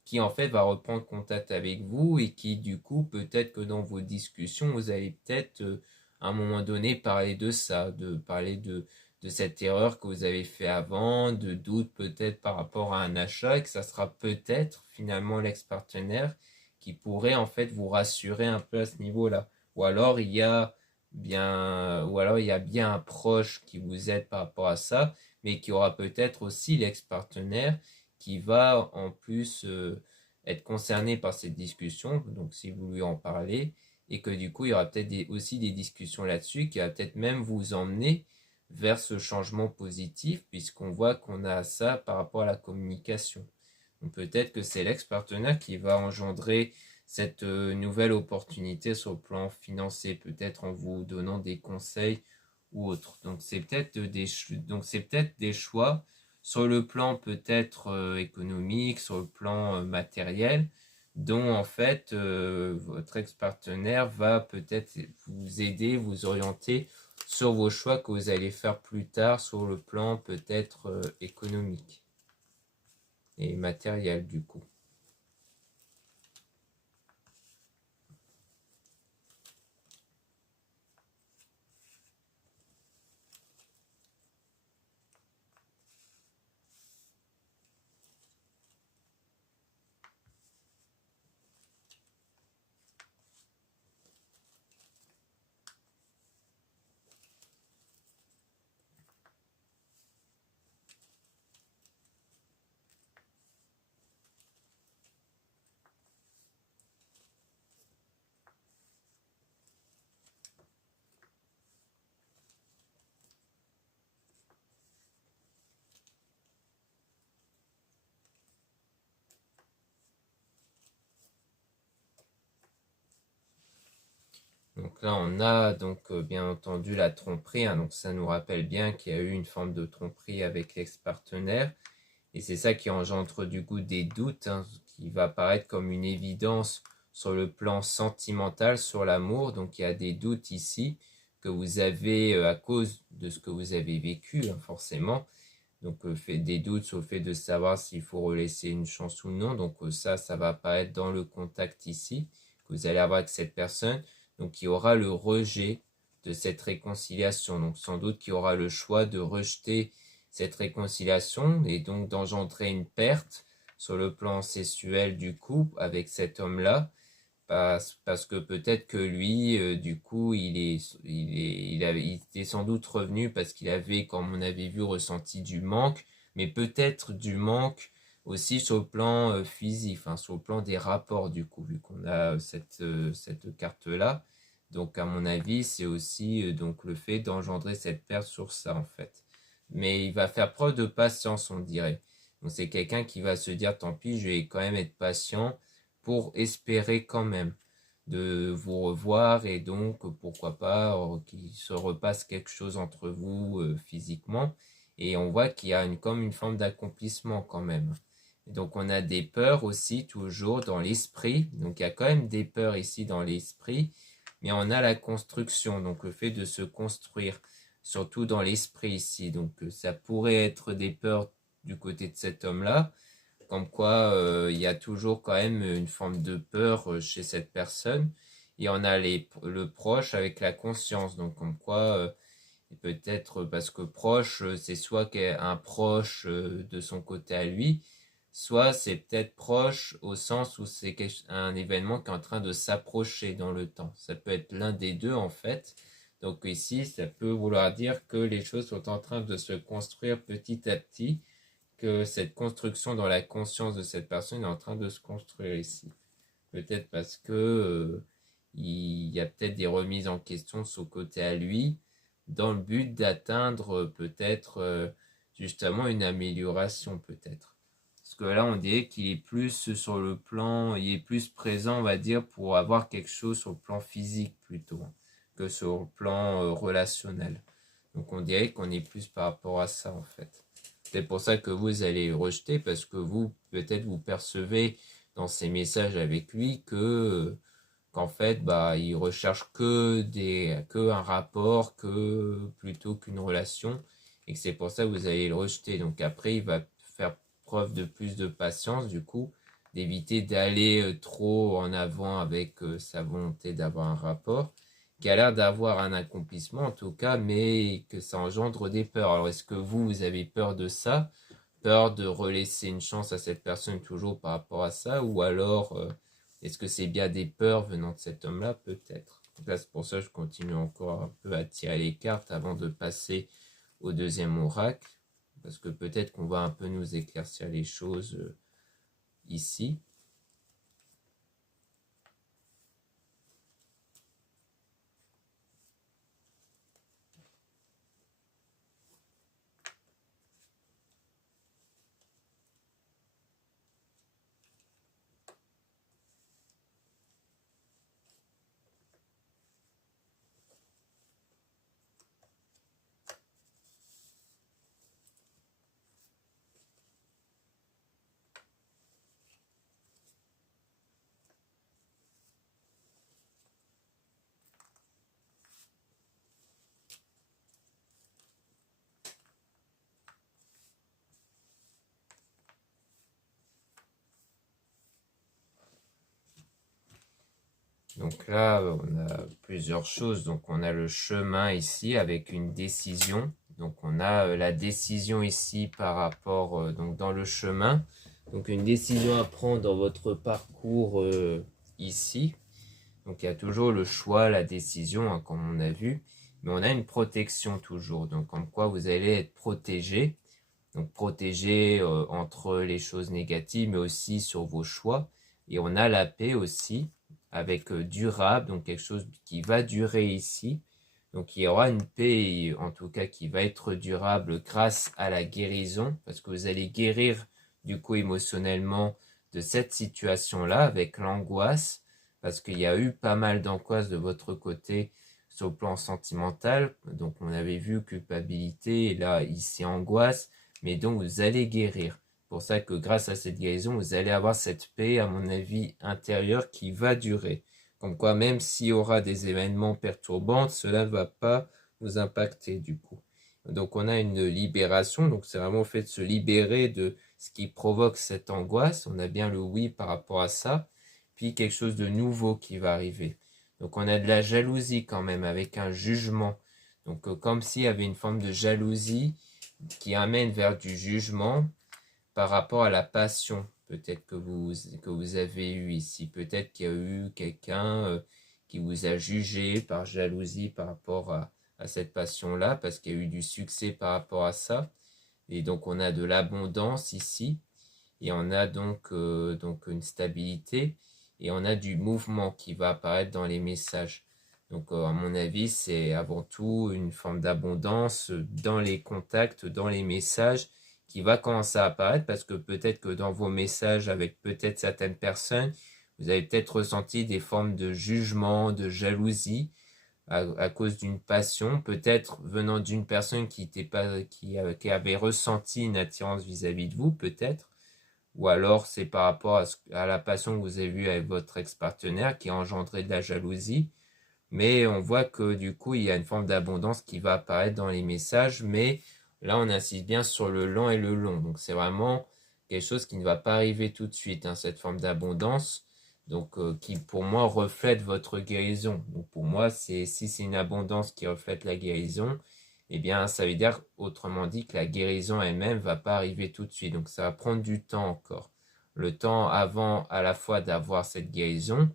qui en fait va reprendre contact avec vous et qui du coup peut-être que dans vos discussions vous allez peut-être à un moment donné parler de ça, de parler de cette erreur que vous avez fait avant, de doute peut-être par rapport à un achat et que ça sera peut-être finalement l'ex-partenaire qui pourrait en fait vous rassurer un peu à ce niveau-là. Ou alors il y a bien un proche qui vous aide par rapport à ça, mais qui aura peut-être aussi l'ex-partenaire qui va en plus être concerné par cette discussion, donc si vous lui en parlez, et que du coup il y aura peut-être aussi des discussions là-dessus qui va peut-être même vous emmener vers ce changement positif, puisqu'on voit qu'on a ça par rapport à la communication. Donc peut-être que c'est l'ex-partenaire qui va engendrer cette nouvelle opportunité sur le plan financier, peut-être en vous donnant des conseils ou autres. Donc c'est peut-être des choix sur le plan peut-être économique, sur le plan matériel, dont en fait votre ex-partenaire va peut-être vous aider, vous orienter sur vos choix que vous allez faire plus tard sur le plan peut-être économique et matériel du coup. Donc là, on a donc bien entendu la tromperie, hein, donc ça nous rappelle bien qu'il y a eu une forme de tromperie avec l'ex-partenaire, et c'est ça qui engendre du coup des doutes, hein, qui va apparaître comme une évidence sur le plan sentimental, sur l'amour. Donc il y a des doutes ici que vous avez à cause de ce que vous avez vécu, hein, forcément. Donc des doutes sur le fait de savoir s'il faut relaisser une chance ou non. Donc ça va apparaître dans le contact ici, que vous allez avoir avec cette personne. Donc il y aura le rejet de cette réconciliation. Donc sans doute qu'il y aura le choix de rejeter cette réconciliation et donc d'engendrer une perte sur le plan sexuel du couple avec cet homme-là. Parce que peut-être que lui, du coup, il était sans doute revenu parce qu'il avait, comme on avait vu, ressenti du manque, mais peut-être du manque aussi sur le plan physique, enfin sur le plan des rapports du coup, vu qu'on a cette carte-là. Donc à mon avis, c'est aussi donc le fait d'engendrer cette perte sur ça en fait. Mais il va faire preuve de patience, on dirait. Donc c'est quelqu'un qui va se dire, tant pis, je vais quand même être patient pour espérer quand même de vous revoir et donc pourquoi pas qu'il se repasse quelque chose entre vous physiquement. Et on voit qu'il y a comme une forme d'accomplissement quand même. Et donc on a des peurs aussi toujours dans l'esprit. Donc il y a quand même des peurs ici dans l'esprit, mais on a la construction, donc le fait de se construire, surtout dans l'esprit ici. Donc ça pourrait être des peurs du côté de cet homme-là, comme quoi il y a toujours quand même une forme de peur chez cette personne. Et on a le proche avec la conscience, donc comme quoi peut-être parce que proche, c'est soit un proche de son côté à lui, soit c'est peut-être proche au sens où c'est un événement qui est en train de s'approcher dans le temps. Ça peut être l'un des deux en fait. Donc ici, ça peut vouloir dire que les choses sont en train de se construire petit à petit, que cette construction dans la conscience de cette personne est en train de se construire ici. Peut-être parce que il y a peut-être des remises en question de son côté à lui, dans le but d'atteindre peut-être justement une amélioration peut-être. Parce que là, on dirait qu'il est plus sur le plan, il est plus présent, on va dire, pour avoir quelque chose sur le plan physique plutôt, que sur le plan relationnel. Donc on dirait qu'on est plus par rapport à ça en fait. C'est pour ça que vous allez rejeter, parce que vous, peut-être, vous percevez dans ces messages avec lui que qu'en fait, bah, il recherche que un rapport, que plutôt qu'une relation, et que c'est pour ça que vous allez le rejeter. Donc après, il va faire preuve de plus de patience, du coup, d'éviter d'aller trop en avant avec sa volonté d'avoir un rapport, qui a l'air d'avoir un accomplissement en tout cas, mais que ça engendre des peurs. Alors est-ce que vous avez peur de ça? Peur de relaisser une chance à cette personne toujours par rapport à ça, ou alors est-ce que c'est bien des peurs venant de cet homme-là? Peut-être. Donc là, c'est pour ça que je continue encore un peu à tirer les cartes avant de passer au deuxième oracle, parce que peut-être qu'on va un peu nous éclaircir les choses ici. Donc là, on a plusieurs choses. Donc on a le chemin ici avec une décision. Donc on a la décision ici par rapport donc dans le chemin. Donc une décision à prendre dans votre parcours ici. Donc il y a toujours le choix, la décision, hein, comme on a vu. Mais on a une protection toujours. Donc comme quoi vous allez être protégé. Donc protégé entre les choses négatives, mais aussi sur vos choix. Et on a la paix aussi, avec durable, donc quelque chose qui va durer ici. Donc il y aura une paix, en tout cas, qui va être durable grâce à la guérison, parce que vous allez guérir du coup émotionnellement de cette situation-là, avec l'angoisse, parce qu'il y a eu pas mal d'angoisse de votre côté sur le plan sentimental. Donc on avait vu culpabilité, et là ici angoisse, mais donc vous allez guérir. C'est pour ça que grâce à cette guérison, vous allez avoir cette paix, à mon avis, intérieure qui va durer. Comme quoi, même s'il y aura des événements perturbants, cela ne va pas vous impacter du coup. Donc on a une libération, donc c'est vraiment le fait de se libérer de ce qui provoque cette angoisse. On a bien le oui par rapport à ça, puis quelque chose de nouveau qui va arriver. Donc on a de la jalousie quand même avec un jugement. Donc comme s'il y avait une forme de jalousie qui amène vers du jugement par rapport à la passion peut-être que vous avez eu ici. Peut-être qu'il y a eu quelqu'un qui vous a jugé par jalousie par rapport à cette passion-là, parce qu'il y a eu du succès par rapport à ça. Et donc on a de l'abondance ici. et on a donc une stabilité, et on a du mouvement qui va apparaître dans les messages. Donc à mon avis, c'est avant tout une forme d'abondance dans les contacts, dans les messages, qui va commencer à apparaître, parce que peut-être que dans vos messages avec peut-être certaines personnes, vous avez peut-être ressenti des formes de jugement, de jalousie, à cause d'une passion, peut-être venant d'une personne qui avait ressenti une attirance vis-à-vis de vous, peut-être, ou alors c'est par rapport à la passion que vous avez eue avec votre ex-partenaire qui a engendré de la jalousie. Mais on voit que du coup, il y a une forme d'abondance qui va apparaître dans les messages, mais là, on insiste bien sur le lent et le long. Donc, c'est vraiment quelque chose qui ne va pas arriver tout de suite, hein, cette forme d'abondance, donc qui pour moi reflète votre guérison. Donc, pour moi, si c'est une abondance qui reflète la guérison, eh bien, ça veut dire, autrement dit, que la guérison elle-même va pas arriver tout de suite. Donc, ça va prendre du temps encore. Le temps avant, à la fois d'avoir cette guérison,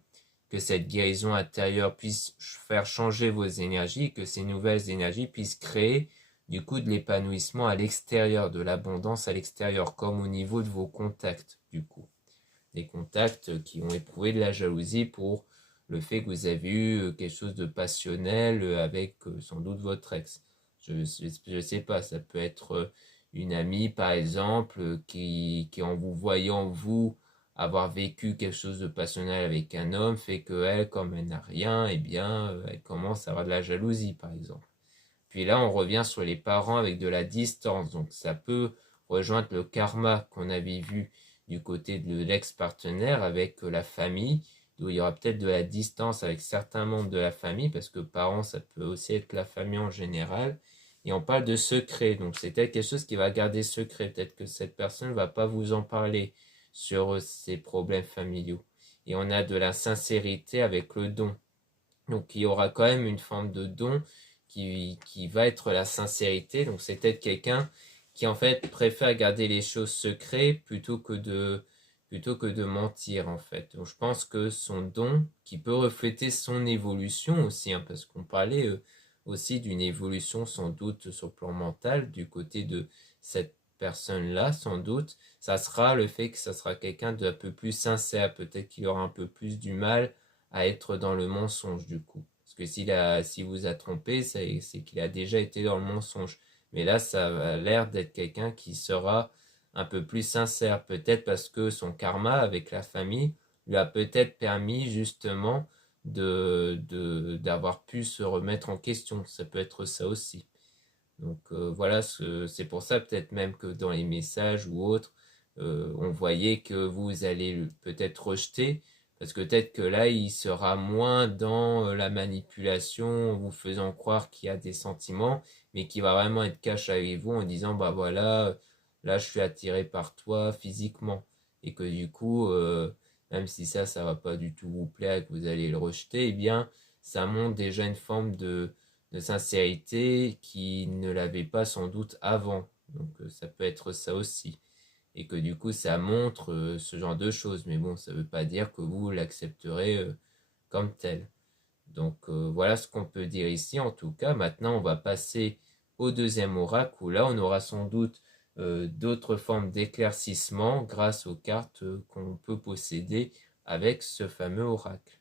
que cette guérison intérieure puisse faire changer vos énergies, que ces nouvelles énergies puissent créer du coup de l'épanouissement à l'extérieur, de l'abondance à l'extérieur, comme au niveau de vos contacts du coup. Des contacts qui ont éprouvé de la jalousie pour le fait que vous avez eu quelque chose de passionnel avec sans doute votre ex. Je sais pas, ça peut être une amie par exemple qui en vous voyant vous avoir vécu quelque chose de passionnel avec un homme fait que elle, comme elle n'a rien, eh bien elle commence à avoir de la jalousie par exemple. Puis là on revient sur les parents avec de la distance, donc ça peut rejoindre le karma qu'on avait vu du côté de l'ex-partenaire avec la famille, où il y aura peut-être de la distance avec certains membres de la famille, parce que parents, ça peut aussi être la famille en général. Et on parle de secret, donc c'est peut-être quelque chose qui va garder secret. Peut-être que cette personne ne va pas vous en parler sur ses problèmes familiaux. Et on a de la sincérité avec le don. Donc il y aura quand même une forme de don qui va être la sincérité. Donc c'est peut-être quelqu'un qui en fait préfère garder les choses secrètes plutôt que de mentir en fait. Donc je pense que son don, qui peut refléter son évolution aussi, hein, parce qu'on parlait aussi d'une évolution sans doute sur le plan mental du côté de cette personne-là, sans doute, ça sera le fait que ça sera quelqu'un d'un peu plus sincère, peut-être qu'il aura un peu plus du mal à être dans le mensonge du coup. Parce que s'il vous a trompé, c'est qu'il a déjà été dans le mensonge. Mais là, ça a l'air d'être quelqu'un qui sera un peu plus sincère, peut-être parce que son karma avec la famille lui a peut-être permis justement d'avoir pu se remettre en question. Ça peut être ça aussi. Donc voilà, c'est pour ça peut-être même que dans les messages ou autres, on voyait que vous allez peut-être rejeter, parce que peut-être que là, il sera moins dans la manipulation, vous faisant croire qu'il y a des sentiments, mais qui va vraiment être cash avec vous en disant, bah voilà, là je suis attiré par toi physiquement. Et que du coup, même si ça va pas du tout vous plaire et que vous allez le rejeter, eh bien, ça montre déjà une forme de sincérité qui ne l'avait pas sans doute avant. Donc ça peut être ça aussi. Et que du coup ça montre ce genre de choses. Mais bon, ça ne veut pas dire que vous l'accepterez comme tel. Donc voilà ce qu'on peut dire ici en tout cas. Maintenant on va passer au deuxième oracle où là on aura sans doute d'autres formes d'éclaircissement grâce aux cartes qu'on peut posséder avec ce fameux oracle.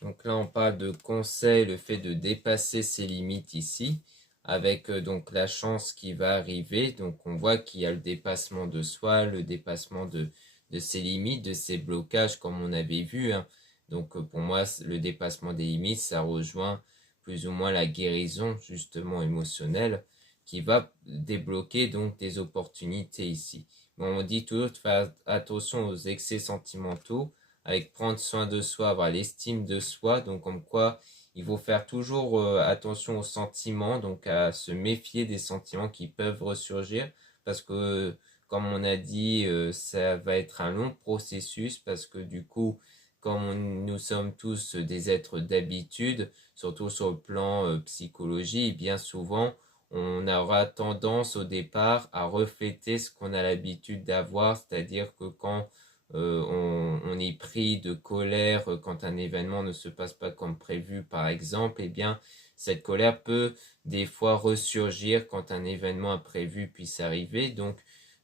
Donc là, on parle de conseil, le fait de dépasser ses limites ici, avec donc la chance qui va arriver. Donc on voit qu'il y a le dépassement de soi, le dépassement de ses limites, de ses blocages, comme on avait vu, hein. Donc pour moi, le dépassement des limites, ça rejoint plus ou moins la guérison justement émotionnelle qui va débloquer donc des opportunités ici. Mais on dit toujours de faire attention aux excès sentimentaux avec prendre soin de soi, avoir l'estime de soi, donc comme quoi Il faut faire toujours attention aux sentiments, donc à se méfier des sentiments qui peuvent ressurgir, parce que, comme on a dit, ça va être un long processus, parce que du coup, comme nous sommes tous des êtres d'habitude, surtout sur le plan psychologie, bien souvent, on aura tendance au départ à refléter ce qu'on a l'habitude d'avoir, c'est-à-dire que quand on est pris de colère quand un événement ne se passe pas comme prévu, par exemple, eh bien, cette colère peut des fois ressurgir quand un événement imprévu puisse arriver. Donc,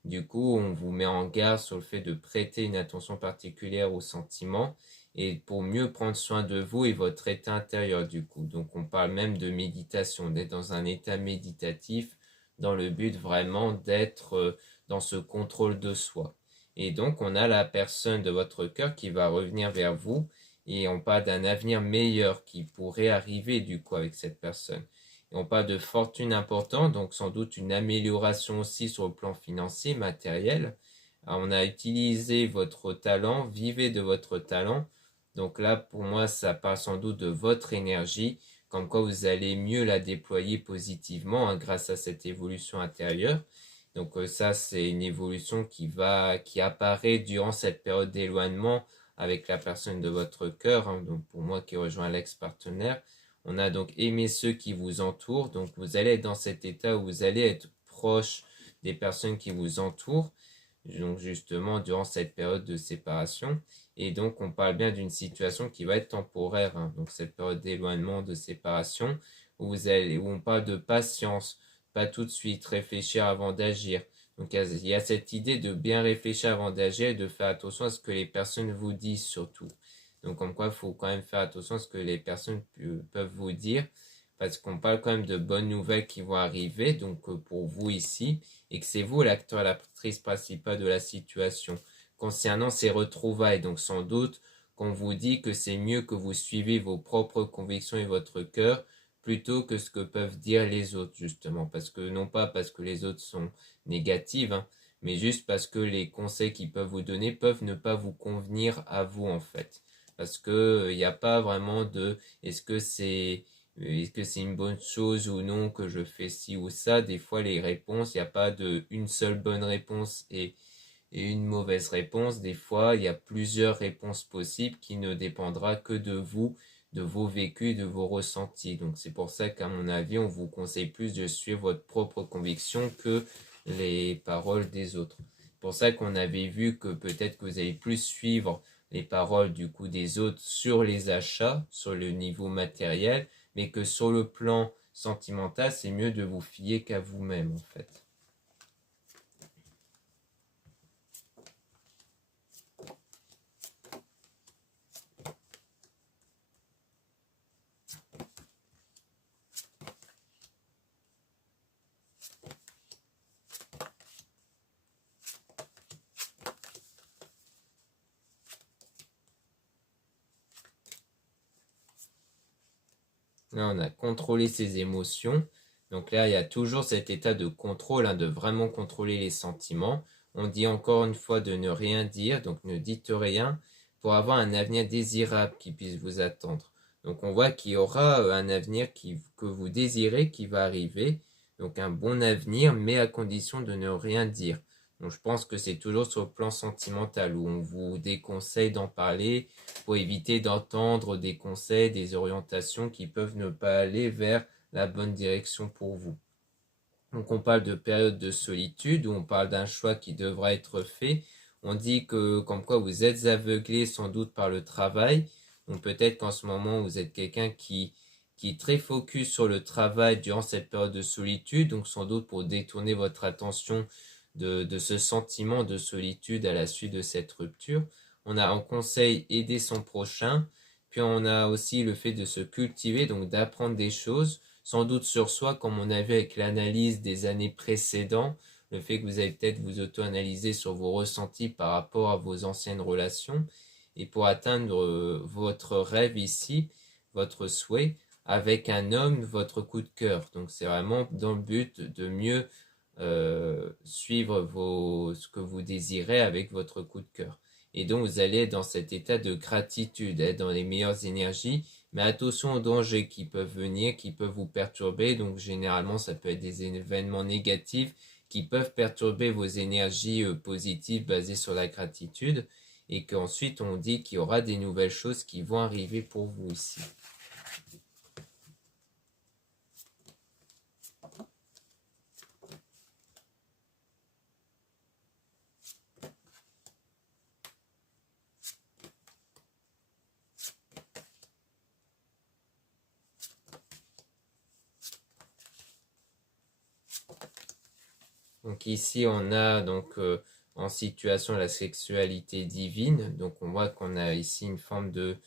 du coup, on vous met en garde sur le fait de prêter une attention particulière aux sentiments et pour mieux prendre soin de vous et votre état intérieur, du coup. Donc, on parle même de méditation, d'être dans un état méditatif dans le but vraiment d'être dans ce contrôle de soi. Et donc, on a la personne de votre cœur qui va revenir vers vous et on parle d'un avenir meilleur qui pourrait arriver du coup avec cette personne. Et on parle de fortune importante, donc sans doute une amélioration aussi sur le plan financier, matériel. Alors, on a utilisé votre talent, vivez de votre talent. Donc là, pour moi, ça parle sans doute de votre énergie, comme quoi vous allez mieux la déployer positivement grâce à cette évolution intérieure. Donc ça, c'est une évolution qui apparaît durant cette période d'éloignement avec la personne de votre cœur. Donc pour moi qui rejoint l'ex-partenaire, on a donc aimé ceux qui vous entourent. Donc vous allez être dans cet état où vous allez être proche des personnes qui vous entourent. Donc justement durant cette période de séparation. Et donc on parle bien d'une situation qui va être temporaire. Donc cette période d'éloignement, de séparation, où on parle de patience, pas tout de suite réfléchir avant d'agir. Donc il y a cette idée de bien réfléchir avant d'agir et de faire attention à ce que les personnes vous disent surtout. Donc comme quoi il faut quand même faire attention à ce que les personnes peuvent vous dire, parce qu'on parle quand même de bonnes nouvelles qui vont arriver, donc pour vous ici, et que c'est vous l'acteur, l'actrice principale de la situation. Concernant ces retrouvailles, donc sans doute qu'on vous dit que c'est mieux que vous suivez vos propres convictions et votre cœur, plutôt que ce que peuvent dire les autres, justement. Parce que, non pas parce que les autres sont négatives, mais juste parce que les conseils qu'ils peuvent vous donner peuvent ne pas vous convenir à vous, en fait. Parce que il n'y a pas vraiment de est-ce que c'est une bonne chose ou non que je fais ci ou ça. Des fois, les réponses, il n'y a pas de une seule bonne réponse et une mauvaise réponse. Des fois, il y a plusieurs réponses possibles qui ne dépendra que de vous, de vos vécus, de vos ressentis. Donc c'est pour ça qu'à mon avis, on vous conseille plus de suivre votre propre conviction que les paroles des autres. C'est pour ça qu'on avait vu que peut-être que vous allez plus suivre les paroles du coup des autres sur les achats, sur le niveau matériel, mais que sur le plan sentimental, c'est mieux de vous fier qu'à vous-même en fait. Là, on a contrôlé ses émotions. Donc là, il y a toujours cet état de contrôle, de vraiment contrôler les sentiments. On dit encore une fois de ne rien dire, donc ne dites rien, pour avoir un avenir désirable qui puisse vous attendre. Donc on voit qu'il y aura un avenir que vous désirez qui va arriver. Donc un bon avenir, mais à condition de ne rien dire. Donc je pense que c'est toujours sur le plan sentimental où on vous déconseille d'en parler pour éviter d'entendre des conseils, des orientations qui peuvent ne pas aller vers la bonne direction pour vous. Donc on parle de période de solitude où on parle d'un choix qui devra être fait. On dit que comme quoi vous êtes aveuglé sans doute par le travail. Donc peut-être qu'en ce moment vous êtes quelqu'un qui est très focus sur le travail durant cette période de solitude, donc sans doute pour détourner votre attention de ce sentiment de solitude à la suite de cette rupture. On a en conseil aider son prochain, puis on a aussi le fait de se cultiver, donc d'apprendre des choses, sans doute sur soi, comme on a vu avec l'analyse des années précédentes, le fait que vous allez peut-être vous auto-analyser sur vos ressentis par rapport à vos anciennes relations, et pour atteindre votre rêve ici, votre souhait, avec un homme, votre coup de cœur. Donc c'est vraiment dans le but de mieux suivre ce que vous désirez avec votre coup de cœur. et donc vous allez être dans cet état de gratitude, être dans les meilleures énergies, mais attention aux dangers qui peuvent venir, qui peuvent vous perturber, donc généralement ça peut être des événements négatifs qui peuvent perturber vos énergies positives basées sur la gratitude, et qu'ensuite on dit qu'il y aura des nouvelles choses qui vont arriver pour vous ici. Donc ici on a donc en situation la sexualité divine, donc on voit qu'on a ici une forme de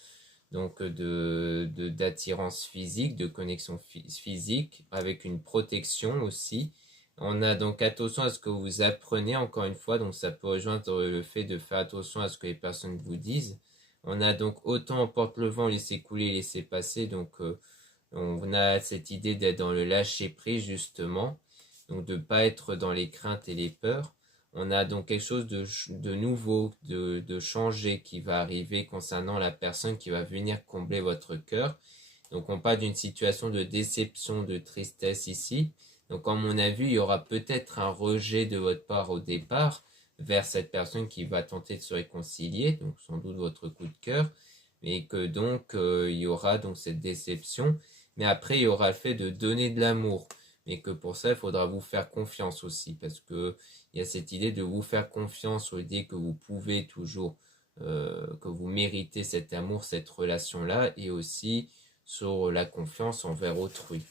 d'attirance physique, de connexion physique, avec une protection aussi. On a donc attention à ce que vous apprenez, encore une fois, donc ça peut rejoindre le fait de faire attention à ce que les personnes vous disent. On a donc autant emporte le vent, laisser couler, laisser passer, donc on a cette idée d'être dans le lâcher prise justement, donc de ne pas être dans les craintes et les peurs. On a donc quelque chose de nouveau, de changé qui va arriver concernant la personne qui va venir combler votre cœur. Donc on parle d'une situation de déception, de tristesse ici. Donc comme on a vu, il y aura peut-être un rejet de votre part au départ vers cette personne qui va tenter de se réconcilier, donc sans doute votre coup de cœur, mais que donc il y aura donc cette déception. Mais après, il y aura le fait de donner de l'amour, mais que pour ça, il faudra vous faire confiance aussi, parce que il y a cette idée de vous faire confiance sur l'idée que vous pouvez toujours, que vous méritez cet amour, cette relation-là, et aussi sur la confiance envers autrui.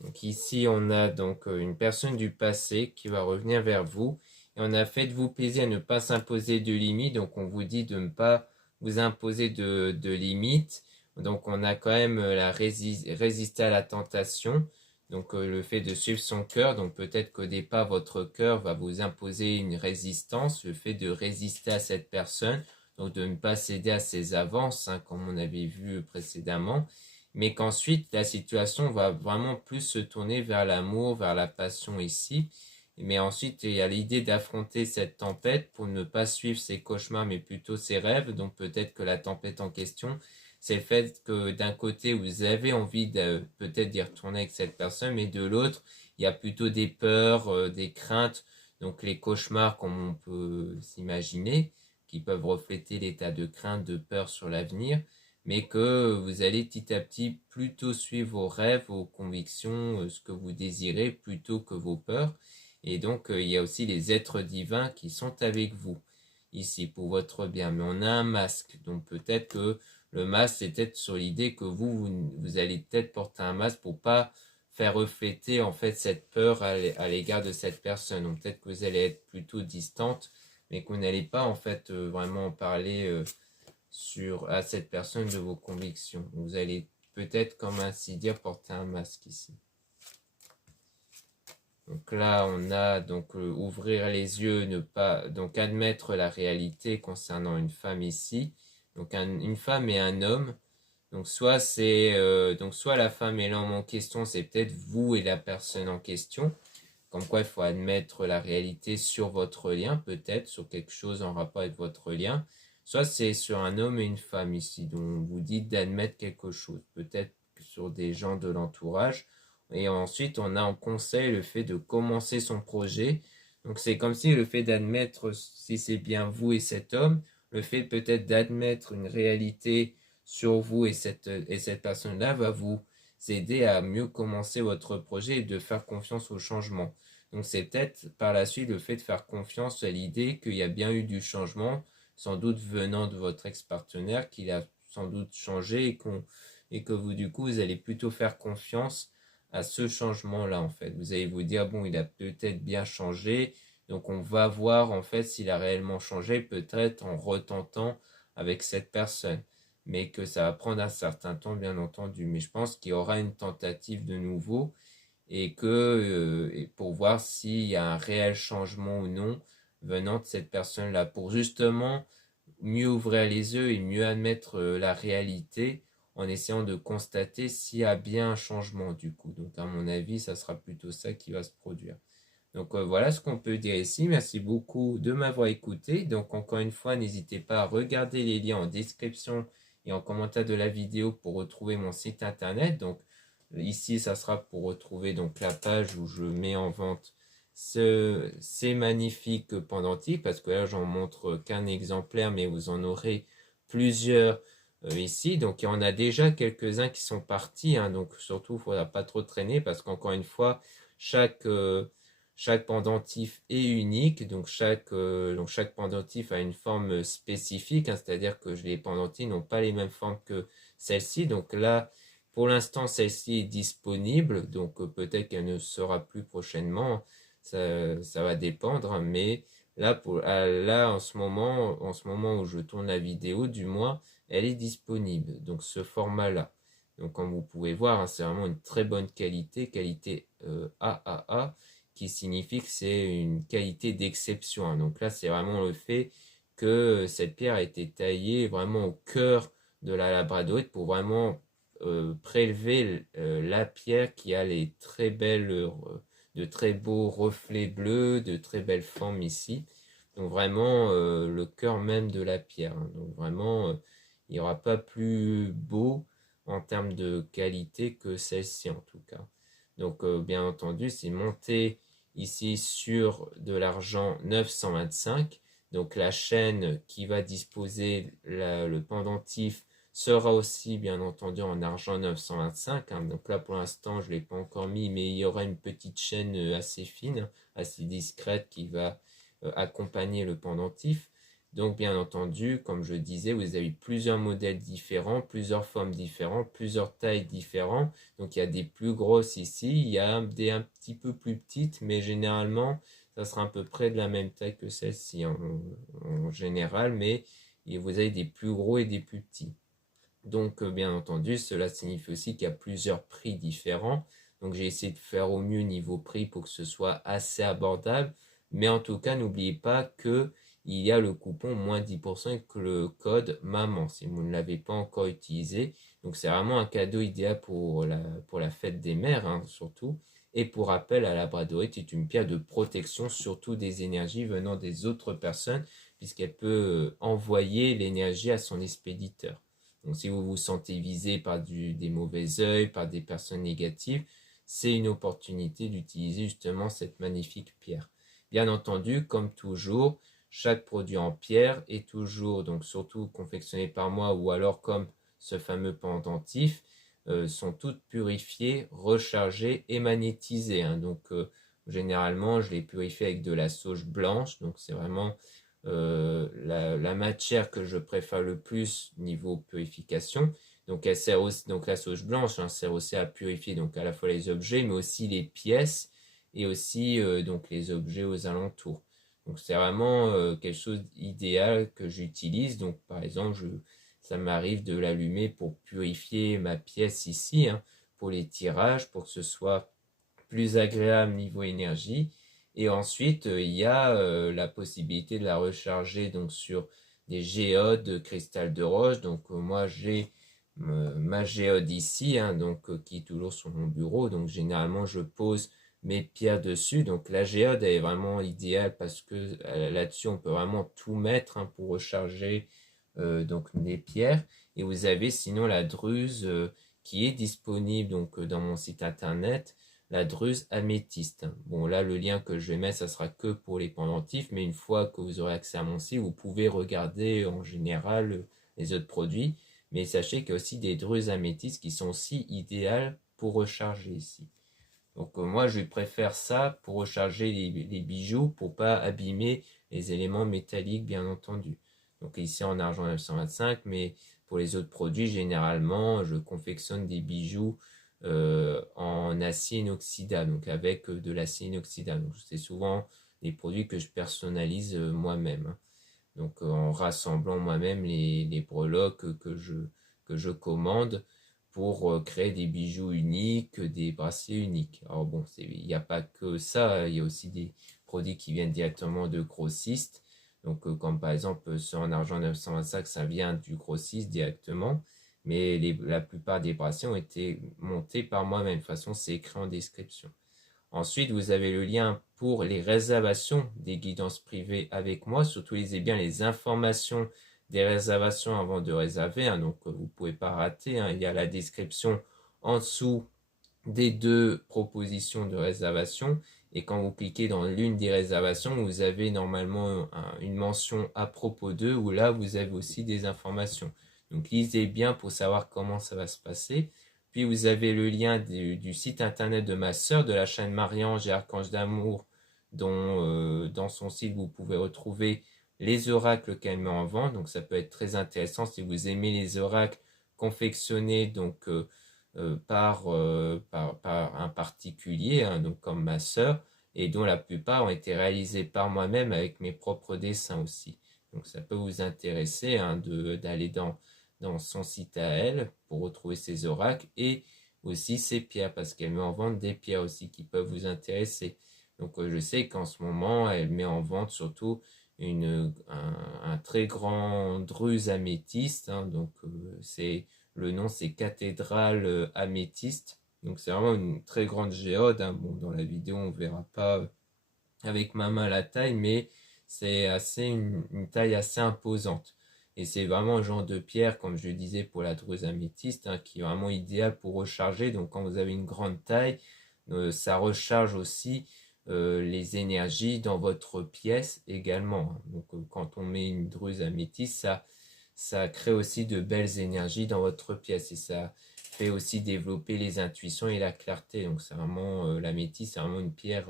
Donc ici, on a donc une personne du passé qui va revenir vers vous. Et on a fait de vous plaisir à ne pas s'imposer de limites. Donc on vous dit de ne pas vous imposer de limites. Donc on a quand même résister à la tentation. Donc le fait de suivre son cœur. Donc peut-être qu'au départ, votre cœur va vous imposer une résistance. Le fait de résister à cette personne. Donc de ne pas céder à ses avances, hein, comme on avait vu précédemment, mais qu'ensuite la situation va vraiment plus se tourner vers l'amour, vers la passion ici. Mais ensuite, il y a l'idée d'affronter cette tempête pour ne pas suivre ses cauchemars, mais plutôt ses rêves. Donc peut-être que la tempête en question, c'est le fait que d'un côté, vous avez envie de peut-être d'y retourner avec cette personne, mais de l'autre, il y a plutôt des peurs, des craintes, donc les cauchemars comme on peut s'imaginer, qui peuvent refléter l'état de crainte, de peur sur l'avenir, mais que vous allez petit à petit plutôt suivre vos rêves, vos convictions, ce que vous désirez, plutôt que vos peurs. Et donc, il y a aussi les êtres divins qui sont avec vous, ici, pour votre bien. Mais on a un masque, donc peut-être que le masque, c'est peut-être sur l'idée que vous allez peut-être porter un masque pour pas faire refléter, en fait, cette peur à l'égard de cette personne. Donc peut-être que vous allez être plutôt distante, mais que vous n'allez pas, en fait, vraiment parler à cette personne de vos convictions. Vous allez peut-être, comme ainsi dire, porter un masque ici. Donc là, on a donc ouvrir les yeux, ne pas donc admettre la réalité concernant une femme ici. Donc une femme et un homme. Donc soit la femme et l'homme en question, c'est peut-être vous et la personne en question. Comme quoi, il faut admettre la réalité sur votre lien, peut-être sur quelque chose en rapport avec votre lien. Soit c'est sur un homme et une femme ici, dont vous dites d'admettre quelque chose, peut-être sur des gens de l'entourage. Et ensuite, on a en conseil le fait de commencer son projet. Donc c'est comme si le fait d'admettre si c'est bien vous et cet homme, le fait peut-être d'admettre une réalité sur vous et cette personne-là va vous aider à mieux commencer votre projet et de faire confiance au changement. Donc c'est peut-être par la suite le fait de faire confiance à l'idée qu'il y a bien eu du changement, sans doute venant de votre ex-partenaire, qu'il a sans doute changé et que vous du coup vous allez plutôt faire confiance à ce changement-là en fait. Vous allez vous dire bon, il a peut-être bien changé, donc on va voir en fait s'il a réellement changé, peut-être en retentant avec cette personne. mais que ça va prendre un certain temps, bien entendu. Mais je pense qu'il y aura une tentative de nouveau et pour voir s'il y a un réel changement ou non venant de cette personne-là, pour justement mieux ouvrir les yeux et mieux admettre la réalité en essayant de constater s'il y a bien un changement du coup. Donc à mon avis, ça sera plutôt ça qui va se produire. Donc voilà ce qu'on peut dire ici. Merci beaucoup de m'avoir écouté. Donc encore une fois, n'hésitez pas à regarder les liens en description et en commentaire de la vidéo pour retrouver mon site internet. Donc ici, ça sera pour retrouver donc la page où je mets en vente ces magnifiques pendentifs, parce que là, j'en montre qu'un exemplaire, mais vous en aurez plusieurs ici. Donc il y en a déjà quelques-uns qui sont partis, hein, donc surtout, il ne faudra pas trop traîner, parce qu'encore une fois, chaque pendentif est unique, donc chaque pendentif a une forme spécifique, hein, c'est-à-dire que les pendentifs n'ont pas les mêmes formes que celle-ci. Donc là, pour l'instant, celle-ci est disponible, donc peut-être qu'elle ne sera plus prochainement, ça va dépendre, hein, mais là en ce moment où je tourne la vidéo, du moins, elle est disponible, donc ce format-là. Donc comme vous pouvez voir, hein, c'est vraiment une très bonne qualité, qualité AAA, qui signifie que c'est une qualité d'exception, hein. Donc là, c'est vraiment le fait que cette pierre a été taillée vraiment au cœur de la labradorite pour vraiment prélever la pierre qui a les très belles, de très beaux reflets bleus, de très belles formes ici. Donc vraiment le cœur même de la pierre, hein. Donc vraiment, il n'y aura pas plus beau en termes de qualité que celle-ci en tout cas. Donc bien entendu, c'est monté ici sur de l'argent 925. Donc la chaîne qui va disposer le pendentif sera aussi bien entendu en argent 925, hein. Donc là pour l'instant je ne l'ai pas encore mis, mais il y aura une petite chaîne assez fine, assez discrète qui va accompagner le pendentif. Donc bien entendu, comme je disais, vous avez plusieurs modèles différents, plusieurs formes différentes, plusieurs tailles différentes. Donc il y a des plus grosses ici, il y a des un petit peu plus petites, mais généralement ça sera à peu près de la même taille que celle-ci en général, mais vous avez des plus gros et des plus petits. Donc bien entendu, cela signifie aussi qu'il y a plusieurs prix différents. Donc j'ai essayé de faire au mieux niveau prix pour que ce soit assez abordable. Mais en tout cas, n'oubliez pas que il y a le coupon moins 10% et que le code MAMAN si vous ne l'avez pas encore utilisé. Donc c'est vraiment un cadeau idéal pour la fête des mères, hein, surtout. Et pour rappel, la labradorite est une pierre de protection, surtout des énergies venant des autres personnes, puisqu'elle peut envoyer l'énergie à son expéditeur. Donc si vous vous sentez visé par des mauvais œils, par des personnes négatives, c'est une opportunité d'utiliser justement cette magnifique pierre. Bien entendu, comme toujours, chaque produit en pierre est toujours, donc surtout confectionné par moi ou alors comme ce fameux pendentif, sont toutes purifiées, rechargées et magnétisées, hein. Donc généralement, je les purifie avec de la sauge blanche, donc c'est vraiment la matière que je préfère le plus niveau purification. Donc elle sert aussi, donc la sauge blanche, hein, sert aussi à purifier donc à la fois les objets, mais aussi les pièces et aussi donc les objets aux alentours. Donc c'est vraiment quelque chose d'idéal que j'utilise. Donc par exemple, ça m'arrive de l'allumer pour purifier ma pièce ici, hein, pour les tirages, pour que ce soit plus agréable niveau énergie. Et ensuite, il y a la possibilité de la recharger donc sur des géodes de cristal de roche. Donc moi j'ai ma géode ici, hein, donc qui est toujours sur mon bureau. Donc généralement je pose mes pierres dessus. Donc la géode est vraiment idéale parce que là-dessus on peut vraiment tout mettre, hein, pour recharger donc les pierres. Et vous avez sinon la druse qui est disponible donc dans mon site internet, la druse améthyste. Bon là le lien que je vais mettre ça sera que pour les pendentifs, mais une fois que vous aurez accès à mon site, vous pouvez regarder en général les autres produits. Mais sachez qu'il y a aussi des druses améthystes qui sont aussi idéales pour recharger ici. Donc moi je préfère ça pour recharger les bijoux pour pas abîmer les éléments métalliques bien entendu. Donc ici en argent 925, mais pour les autres produits généralement je confectionne des bijoux en acier inoxydable, donc avec de l'acier inoxydable. Donc c'est souvent des produits que je personnalise moi-même, hein. Donc en rassemblant moi-même les breloques que je commande pour créer des bijoux uniques, des bracelets uniques. Alors bon, il n'y a pas que ça, il y a aussi des produits qui viennent directement de grossistes. Donc comme par exemple ceux en argent 925, ça vient du grossiste directement. Mais la plupart des bracelets ont été montés par moi-même. De toute façon, c'est écrit en description. Ensuite, vous avez le lien pour les réservations des guidances privées avec moi. Surtout, lisez bien les informations des réservations avant de réserver. Donc, vous ne pouvez pas rater. Il y a la description en dessous des deux propositions de réservation. Et quand vous cliquez dans l'une des réservations, vous avez normalement une mention à propos d'eux où là, vous avez aussi des informations. Donc, lisez bien pour savoir comment ça va se passer. Puis vous avez le lien du site internet de ma sœur, de la chaîne Marie-Ange et Archange d'Amour, dont dans son site vous pouvez retrouver les oracles qu'elle met en vente. Donc ça peut être très intéressant si vous aimez les oracles confectionnés par un particulier, donc comme ma sœur, et dont la plupart ont été réalisés par moi-même avec mes propres dessins aussi. Donc ça peut vous intéresser d'aller dans son site à elle pour retrouver ses oracles et aussi ses pierres parce qu'elle met en vente des pierres aussi qui peuvent vous intéresser. Donc je sais qu'en ce moment elle met en vente surtout un très grand druse améthyste. Donc le nom c'est cathédrale améthyste. Donc c'est vraiment une très grande géode. Bon, dans la vidéo on verra pas avec ma main la taille, mais c'est une taille assez imposante. Et c'est vraiment un genre de pierre, comme je le disais pour la druse améthyste, qui est vraiment idéal pour recharger. Donc quand vous avez une grande taille, ça recharge aussi les énergies dans votre pièce également. Donc quand on met une druse améthyste, ça crée aussi de belles énergies dans votre pièce et ça fait aussi développer les intuitions et la clarté. Donc c'est vraiment l'améthyste, c'est vraiment une pierre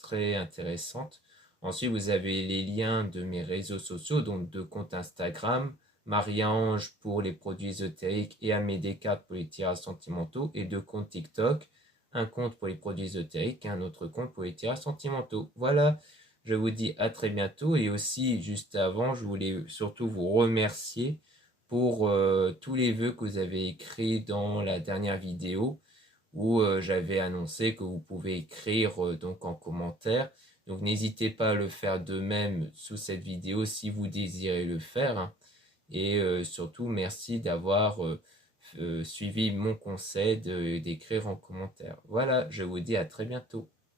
très intéressante. Ensuite, vous avez les liens de mes réseaux sociaux, donc de compte Instagram, Maria-Ange pour les produits ésotériques et Amédécate pour les tirages sentimentaux, et deux comptes TikTok, un compte pour les produits ésotériques et un autre compte pour les tirages sentimentaux. Voilà, je vous dis à très bientôt et aussi juste avant, je voulais surtout vous remercier pour tous les vœux que vous avez écrits dans la dernière vidéo où j'avais annoncé que vous pouvez écrire donc en commentaire. Donc n'hésitez pas à le faire de même sous cette vidéo si vous désirez le faire. Et surtout, merci d'avoir suivi mon conseil d'écrire en commentaire. Voilà, je vous dis à très bientôt.